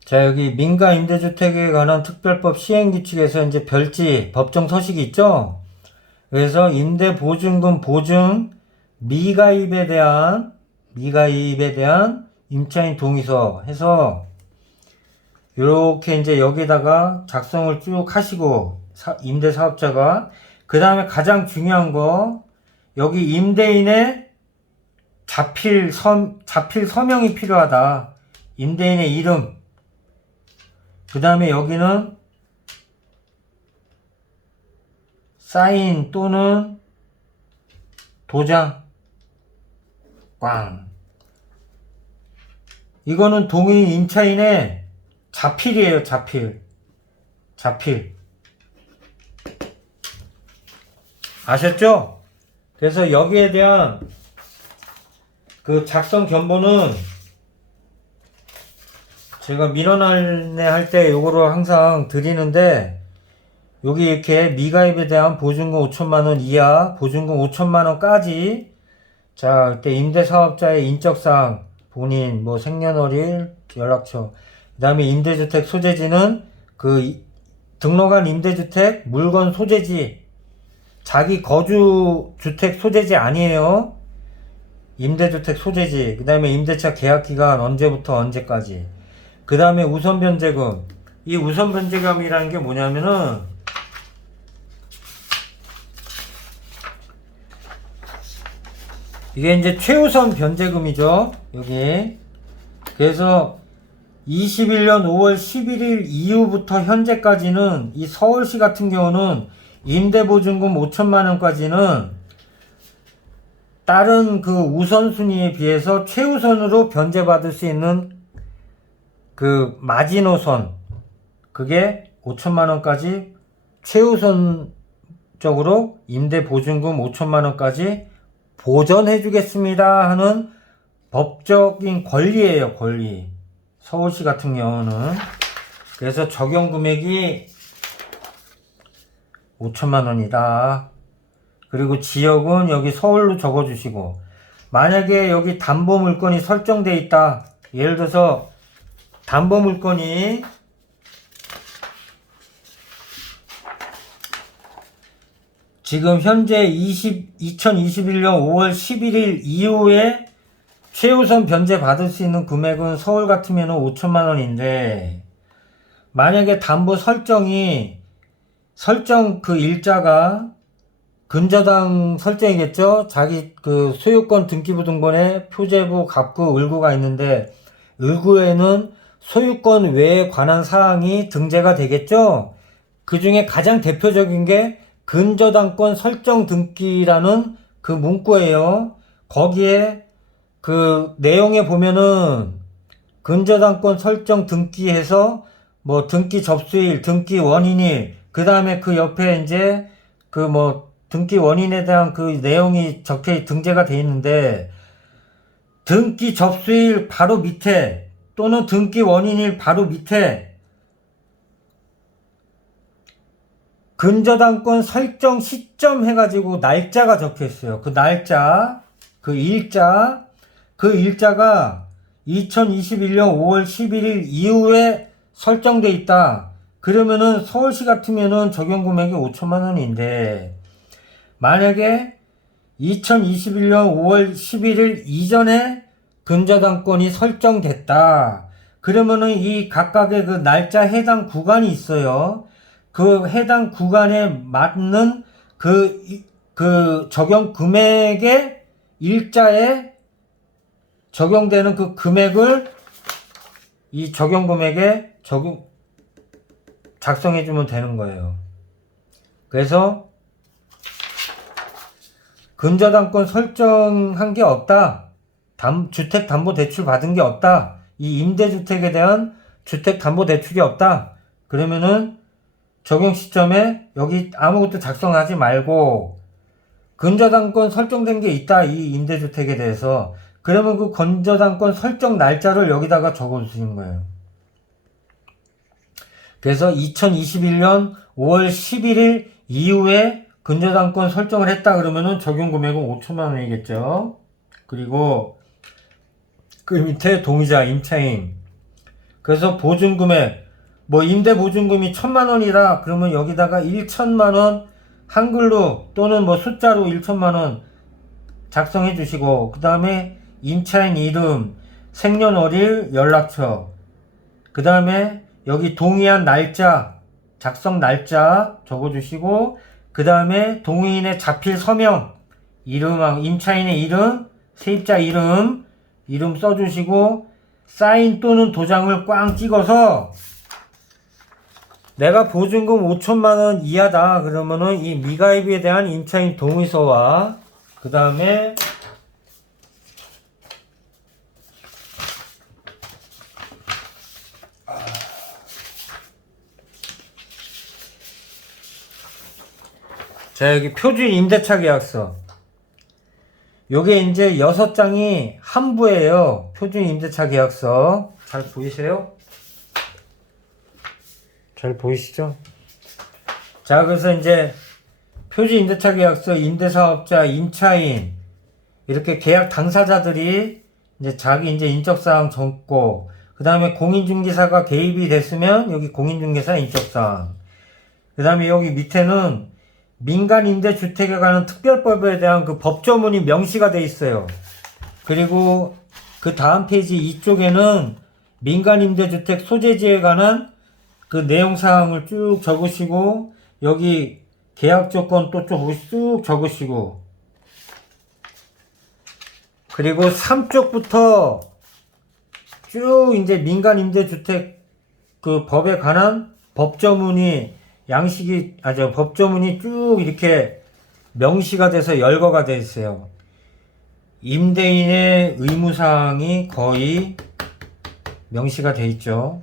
자, 여기 민가 임대주택에 관한 특별법 시행규칙에서 이제 별지 법정 서식이 있죠? 그래서 임대보증금 보증 미가입에 대한 임차인 동의서 해서 요렇게 이제 여기다가 작성을 쭉 하시고 임대사업자가 그 다음에 가장 중요한 거 여기 임대인의 자필 서명이 필요하다. 임대인의 이름. 그 다음에 여기는 사인 또는 도장. 꽝. 이거는 동의 임차인의 자필이에요. 자필. 아셨죠? 그래서 여기에 대한 그 작성 견본은 제가 민원 안내 할 때 요거를 항상 드리는데 여기 이렇게 미가입에 대한 보증금 5천만원 이하 보증금 5천만원까지 자 이때 임대사업자의 인적사항 본인 뭐 생년월일 연락처 그 다음에 임대주택 소재지는 그 등록한 임대주택 물건 소재지 자기 거주주택 소재지 아니에요. 임대주택 소재지. 그 다음에 임대차 계약기간 언제부터 언제까지. 그 다음에 우선변제금. 이 우선변제금이라는 게 뭐냐면은 이게 이제 최우선 변제금이죠. 여기. 그래서 21년 5월 11일 이후부터 현재까지는 이 서울시 같은 경우는 임대보증금 5천만원까지는 다른 그 우선순위에 비해서 최우선으로 변제받을 수 있는 그 마지노선 그게 5천만원까지 최우선적으로 임대보증금 5천만원까지 보전해 주겠습니다 하는 법적인 권리예요. 권리. 서울시 같은 경우는 그래서 적용 금액이 5천만원이다. 그리고 지역은 여기 서울로 적어주시고 만약에 여기 담보물건이 설정돼 있다. 예를 들어서 담보물건이 지금 현재 2021년 5월 11일 이후에 최우선 변제 받을 수 있는 금액은 서울 같으면 5천만원인데 만약에 담보 설정 그 일자가 근저당 설정이겠죠. 자기 그 소유권 등기부 등본에 표제부, 갑구, 을구가 있는데 을구에는 소유권 외에 관한 사항이 등재가 되겠죠. 그 중에 가장 대표적인 게 근저당권 설정 등기라는 그 문구예요. 거기에 그 내용에 보면은 근저당권 설정 등기해서 뭐 등기 접수일, 등기 원인일, 그 다음에 그 옆에 이제 그 뭐 등기 원인에 대한 그 내용이 등재가 돼 있는데 등기 접수일 바로 밑에 또는 등기 원인일 바로 밑에 근저당권 설정 시점 해가지고 날짜가 적혀 있어요. 그 날짜, 그 일자가 2021년 5월 11일 이후에 설정돼 있다. 그러면은 서울시 같으면은 적용 금액이 5천만원인데 만약에 2021년 5월 11일 이전에 근저당권이 설정됐다. 그러면은 이 각각의 그 날짜 해당 구간이 있어요. 그 해당 구간에 맞는 그 적용 금액의 일자에 적용되는 그 금액을 이 적용금액에 작성해주면 되는 거예요. 그래서 근저당권 설정한 게 없다. 주택담보대출 받은 게 없다. 이 임대주택에 대한 주택담보대출이 없다. 그러면은 적용 시점에 여기 아무것도 작성하지 말고 근저당권 설정된 게 있다. 이 임대주택에 대해서. 그러면 그 근저당권 설정 날짜를 여기다가 적어주시는 거예요. 그래서 2021년 5월 11일 이후에 근저당권 설정을 했다 그러면은 적용금액은 5천만 원이겠죠. 그리고 그 밑에 동의자 임차인. 그래서 보증금액 뭐 임대보증금이 1,000만 원이다 그러면 여기다가 1천만 원 한글로 또는 뭐 숫자로 1천만 원 작성해 주시고, 그 다음에 임차인 이름, 생년월일, 연락처, 그 다음에 여기 동의한 날짜, 작성 날짜 적어주시고, 그 다음에 동의인의 자필 서명, 이름하고 임차인의 이름, 세입자 이름 써주시고, 사인 또는 도장을 꽝 찍어서 내가 보증금 5천만 원 이하다 그러면은 이 미가입에 대한 임차인 동의서와 그 다음에 자, 여기 표준 임대차 계약서. 요게 이제 6장이 한 부예요. 표준 임대차 계약서. 잘 보이세요? 잘 보이시죠? 자, 그래서 이제 표준 임대차 계약서, 임대사업자, 임차인, 이렇게 계약 당사자들이 이제 자기 이제 인적사항 적고, 그 다음에 공인중개사가 개입이 됐으면 여기 공인중개사 인적사항. 그 다음에 여기 밑에는 민간임대주택에 관한 특별법에 대한 그 법조문이 명시가 돼 있어요. 그리고 그 다음 페이지 이쪽에는 민간임대주택 소재지에 관한 그 내용사항을 쭉 적으시고, 여기 계약조건 또 쭉 적으시고, 그리고 3쪽부터 쭉 이제 민간임대주택 그 법에 관한 법조문이 법조문이 쭉 이렇게 명시가 돼서 열거가 돼 있어요. 임대인의 의무사항이 거의 명시가 돼 있죠.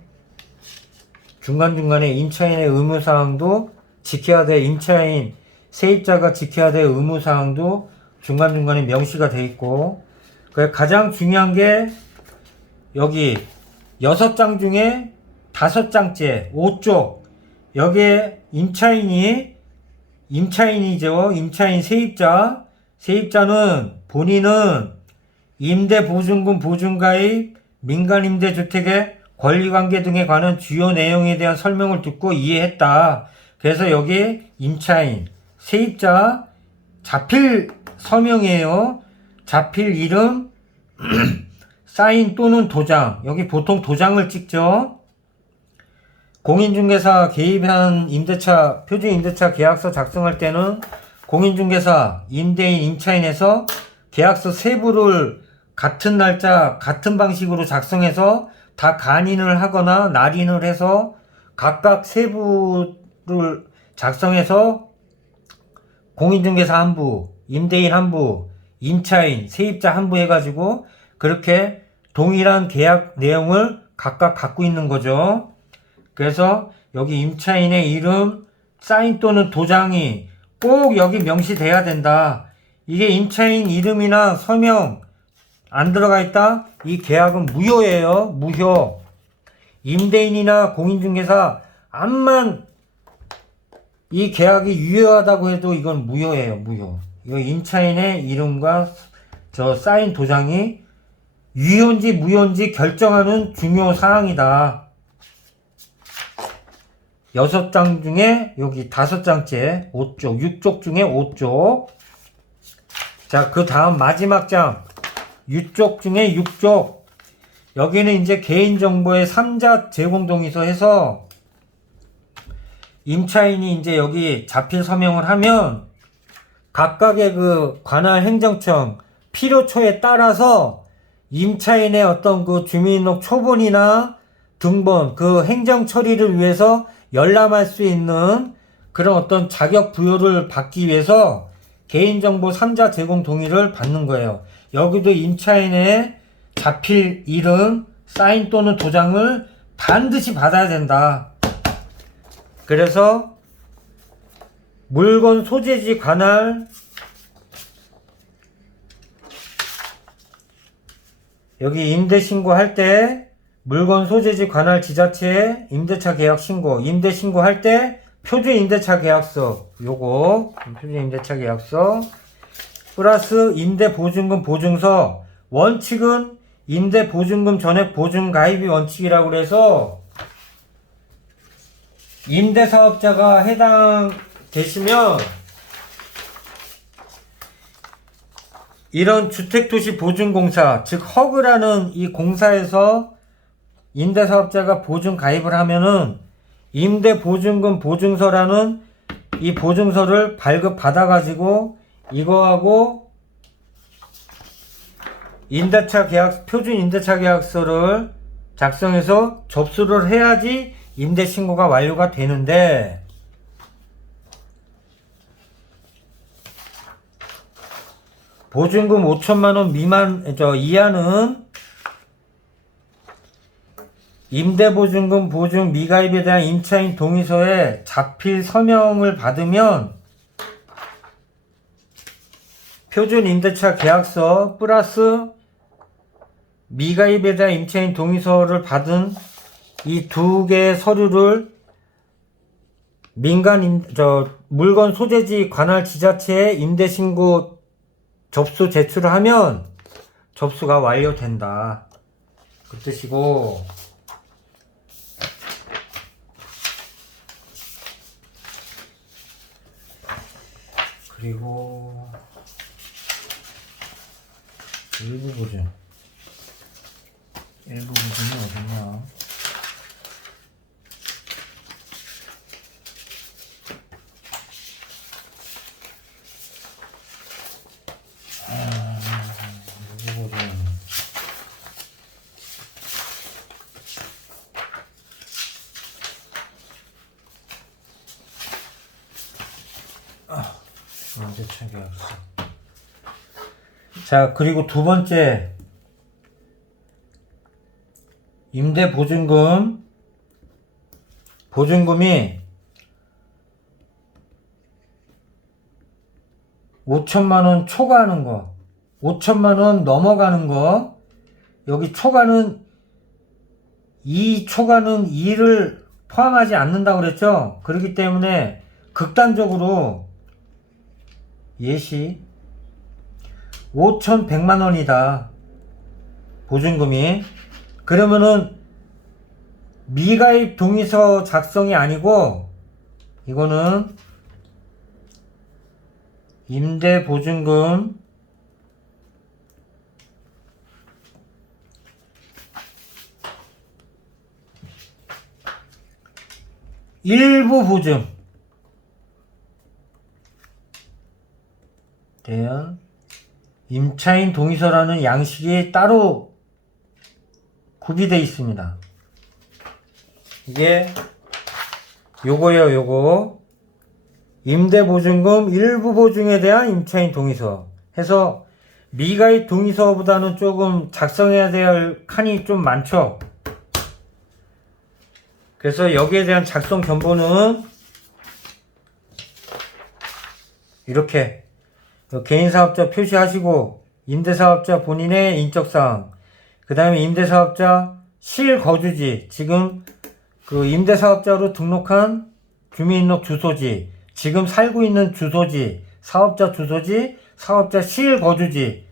중간중간에 임차인의 의무사항도 지켜야 돼. 임차인, 세입자가 지켜야 될 의무사항도 중간중간에 명시가 돼 있고, 가장 중요한 게 여기 6장 중에 5장째 5쪽 여기에 임차인이죠. 임차인 세입자는 본인은 임대보증금 보증가입 민간임대주택의 권리관계 등에 관한 주요 내용에 대한 설명을 듣고 이해했다. 그래서 여기 임차인, 세입자, 자필 서명이에요. 자필 이름, 사인 또는 도장. 여기 보통 도장을 찍죠. 공인중개사 개입한 임대차, 표준 임대차 계약서 작성할 때는 공인중개사, 임대인, 임차인에서 계약서 세부를 같은 날짜, 같은 방식으로 작성해서 다 간인을 하거나 날인을 해서 각각 세부를 작성해서 공인중개사 한 부, 임대인 한 부, 임차인, 세입자 한 부 해가지고 그렇게 동일한 계약 내용을 각각 갖고 있는 거죠. 그래서 여기 임차인의 이름, 사인 또는 도장이 꼭 여기 명시돼야 된다. 이게 임차인 이름이나 서명 안 들어가 있다? 이 계약은 무효예요. 무효. 임대인이나 공인중개사 암만 이 계약이 유효하다고 해도 이건 무효예요. 무효. 이거 임차인의 이름과 저 사인 도장이 유효인지 무효인지 결정하는 중요 사항이다. 6장 중에 여기 5장째 5쪽, 6쪽 중에 5쪽. 자, 그 다음 마지막 장 6쪽 중에 6쪽. 여기는 이제 개인정보의 3자 제공동의서 해서 임차인이 이제 여기 자필 서명을 하면 각각의 그 관할 행정청 필요초에 따라서 임차인의 어떤 그 주민등록 초본이나 등본, 그 행정 처리를 위해서 열람할 수 있는 그런 어떤 자격 부여를 받기 위해서 개인정보 3자 제공 동의를 받는 거예요. 여기도 임차인의 자필 이름, 사인 또는 도장을 반드시 받아야 된다. 그래서 물건 소재지 관할, 여기 임대 신고할 때 물건 소재지 관할 지자체에 임대차 계약 신고, 임대 신고할 때 표준 임대차 계약서, 요거 표준 임대차 계약서 플러스 임대 보증금 보증서. 원칙은 임대 보증금 전액 보증 가입이 원칙이라고 그래서 임대사업자가 해당되시면 이런 주택도시보증공사, 즉 허그라는 이 공사에서 임대사업자가 보증 가입을 하면은 임대보증금 보증서라는 이 보증서를 발급받아가지고 이거하고 임대차 계약, 표준 임대차 계약서를 작성해서 접수를 해야지 임대 신고가 완료가 되는데, 보증금 5천만원 이하는 임대보증금 보증 미가입에 대한 임차인 동의서에 자필 서명을 받으면 표준 임대차 계약서 플러스 미가입에 대한 임차인 동의서를 받은 이 두 개의 서류를 물건 소재지 관할 지자체에 임대신고 접수 제출을 하면 접수가 완료된다. 그 뜻이고, 그리고 일부 보증. 일부 보증이 어딨냐? 일부 보증. 임대차 계약서. 자, 그리고 두 번째, 임대 보증금이 5천만원 초과하는 거, 5천만원 넘어가는 거, 여기 초과는 2를 포함하지 않는다고 그랬죠? 그렇기 때문에 극단적으로 예시 5,100만원이다. 보증금이. 그러면은 미가입 동의서 작성이 아니고 이거는 임대 보증금 일부 보증 대한 임차인 동의서라는 양식이 따로 구비되어 있습니다. 이게 요거예요. 요거 임대보증금 일부 보증에 대한 임차인 동의서 해서 미가입 동의서보다는 조금 작성해야 될 칸이 좀 많죠. 그래서 여기에 대한 작성 견본은 이렇게 개인사업자 표시하시고, 임대사업자 본인의 인적사항, 그 다음에 임대사업자 실거주지, 지금 그 임대사업자로 등록한 주민등록 주소지, 지금 살고 있는 주소지, 사업자 주소지, 사업자 실거주지,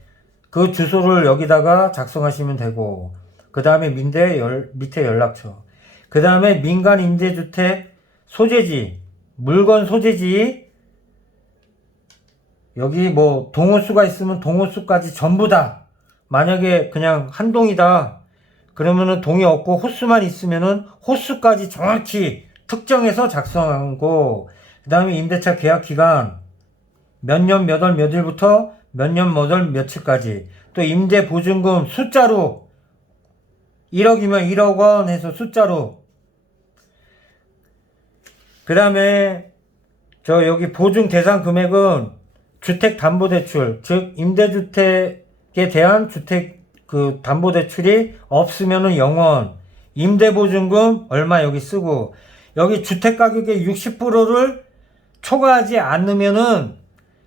그 주소를 여기다가 작성하시면 되고, 그 다음에 밑에 연락처, 그 다음에 민간임대주택 소재지, 물건 소재지, 여기 뭐 동호수가 있으면 동호수까지 전부 다, 만약에 그냥 한 동이다 그러면은 동이 없고 호수만 있으면은 호수까지 정확히 특정해서 작성하고, 그 다음에 임대차 계약 기간 몇 년 몇 월 몇 일부터 몇 년 몇 월 며칠까지, 또 임대 보증금 숫자로 1억이면 1억 원 해서 숫자로. 그 다음에 저 여기 보증 대상 금액은 주택담보대출, 즉 임대주택에 대한 주택 그 담보대출이 없으면은 0원, 임대보증금 얼마 여기 쓰고, 여기 주택가격의 60%를 초과하지 않으면은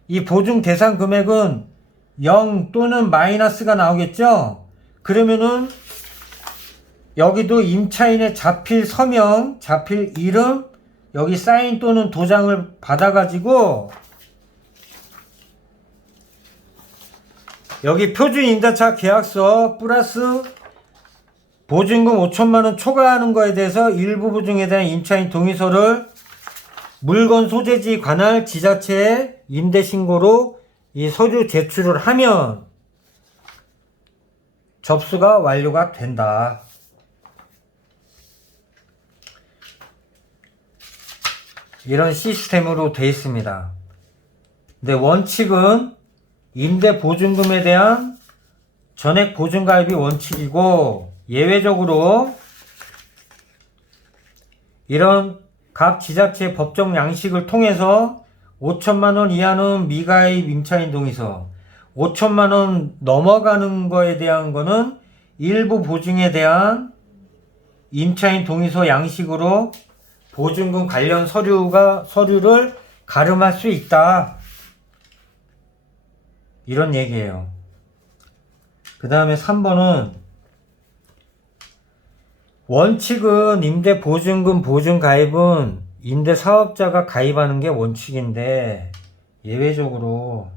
이 보증 대상 금액은 0 또는 마이너스가 나오겠죠. 그러면은 여기도 임차인의 자필 서명, 자필 이름, 여기 사인 또는 도장을 받아가지고 여기 표준 임대차 계약서 플러스 보증금 5천만원 초과하는 거에 대해서 일부 보증에 대한 임차인 동의서를 물건 소재지 관할 지자체에 임대신고로 이 서류 제출을 하면 접수가 완료가 된다. 이런 시스템으로 되어 있습니다. 근데 원칙은 임대보증금에 대한 전액 보증가입이 원칙이고, 예외적으로 이런 각 지자체 법정 양식을 통해서 5천만원 이하는 미가입 임차인 동의서, 5천만원 넘어가는 거에 대한 거는 일부 보증에 대한 임차인 동의서 양식으로 보증금 관련 서류를 가름할 수 있다. 이런 얘기예요. 그 다음에 3번은 원칙은 임대보증금 보증가입은 임대사업자가 가입하는 게 원칙인데, 예외적으로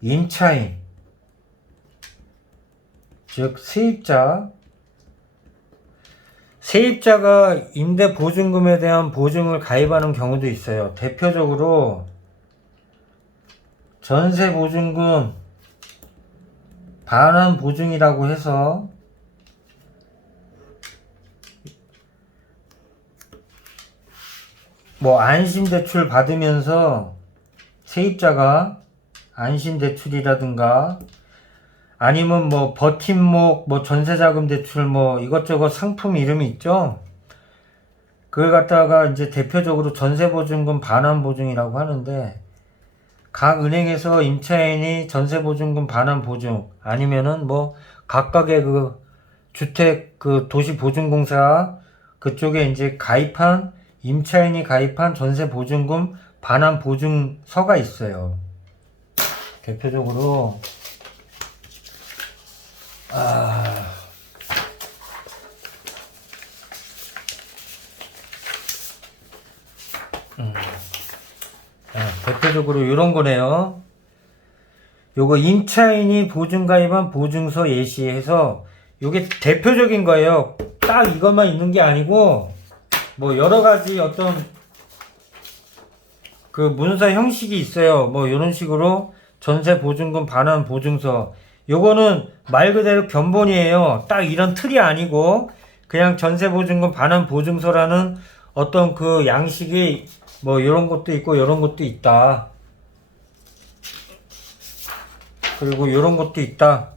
임차인, 즉 세입자가 임대보증금에 대한 보증을 가입하는 경우도 있어요. 대표적으로 전세보증금 반환 보증이라고 해서 뭐 안심대출 받으면서 세입자가 안심대출이라든가 아니면 뭐 버팀목 뭐 전세자금 대출 뭐 이것저것 상품 이름이 있죠. 그걸 갖다가 이제 대표적으로 전세보증금 반환보증이라고 하는데, 각 은행에서 임차인이 전세보증금 반환보증 아니면은 뭐 각각의 그 주택 그 도시보증공사 그쪽에 이제 임차인이 가입한 전세보증금 반환보증서가 있어요. 대표적으로 대표적으로 이런 거네요. 요거 임차인이 보증가입한 보증서 예시해서 요게 대표적인 거예요. 딱 이것만 있는 게 아니고 뭐 여러 가지 어떤 그 문서 형식이 있어요. 뭐 이런 식으로 전세보증금 반환 보증서, 요거는 말 그대로 견본이에요. 딱 이런 틀이 아니고 그냥 전세보증금 반환 보증서라는 어떤 그 양식이 뭐 이런 것도 있고 이런 것도 있다. 그리고 이런 것도 있다.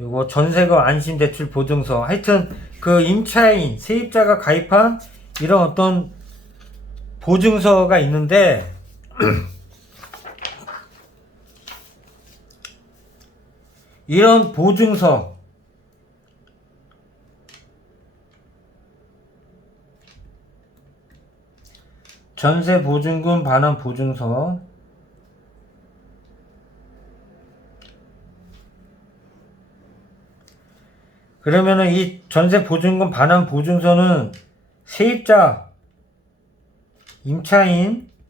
요거 전세금 안심대출 보증서. 하여튼 그 임차인 세입자가 가입한 이런 어떤 보증서가 있는데 이런 보증서 전세보증금 반환 보증서 그러면은 이 전세보증금 반환 보증서는 세입자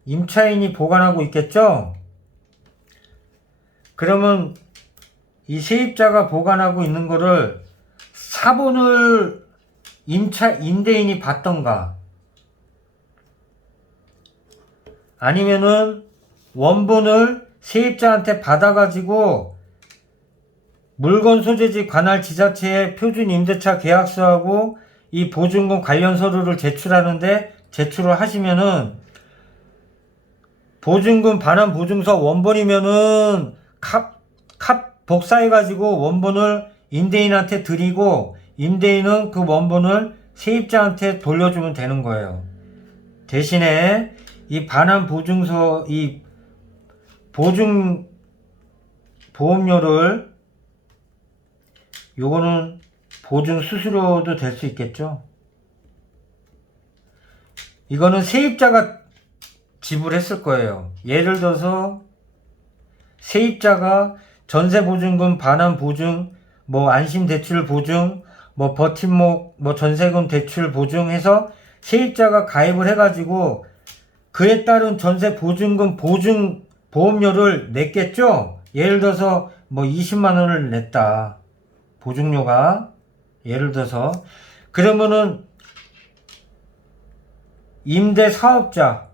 임차인이 보관하고 있겠죠? 그러면 이 세입자가 보관하고 있는 거를 사본을 임대인이 받던가 아니면은 원본을 세입자한테 받아가지고 물건 소재지 관할 지자체에 표준 임대차 계약서하고 이 보증금 관련 서류를 제출하는데 제출을 하시면은 보증금 반환 보증서 원본이면은 복사해가지고 원본을 임대인한테 드리고 임대인은 그 원본을 세입자한테 돌려주면 되는 거예요. 대신에 이 반환 보증서 이 보증 보험료를 요거는 보증 수수료도 될 수 있겠죠. 이거는 세입자가 지불했을 거예요. 예를 들어서 세입자가 전세보증금, 반환보증, 뭐 안심대출 보증, 뭐 버팀목, 뭐 전세금 대출 보증해서 세입자가 가입을 해가지고 그에 따른 전세보증금 보증 보험료를 냈겠죠. 예를 들어서 뭐 20만 원을 냈다. 보증료가 예를 들어서 그러면은 임대사업자가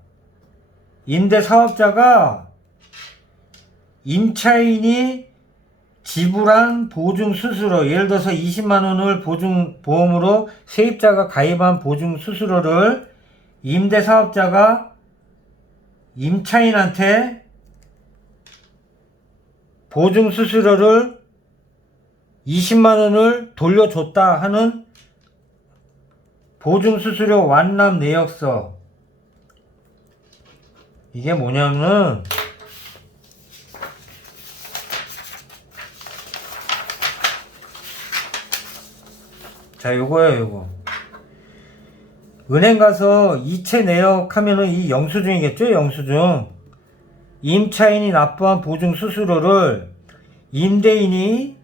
임차인이 지불한 보증 수수료, 예를 들어서 20만 원을 보험으로 세입자가 가입한 보증 수수료를 임대사업자가 임차인한테 보증 수수료를 20만 원을 돌려줬다 하는 보증 수수료 완납 내역서. 이게 뭐냐면 자, 요거예요, 요거. 은행 가서 이체 내역 하면은 이 영수증이겠죠, 영수증. 임차인이 납부한 보증 수수료를 임대인이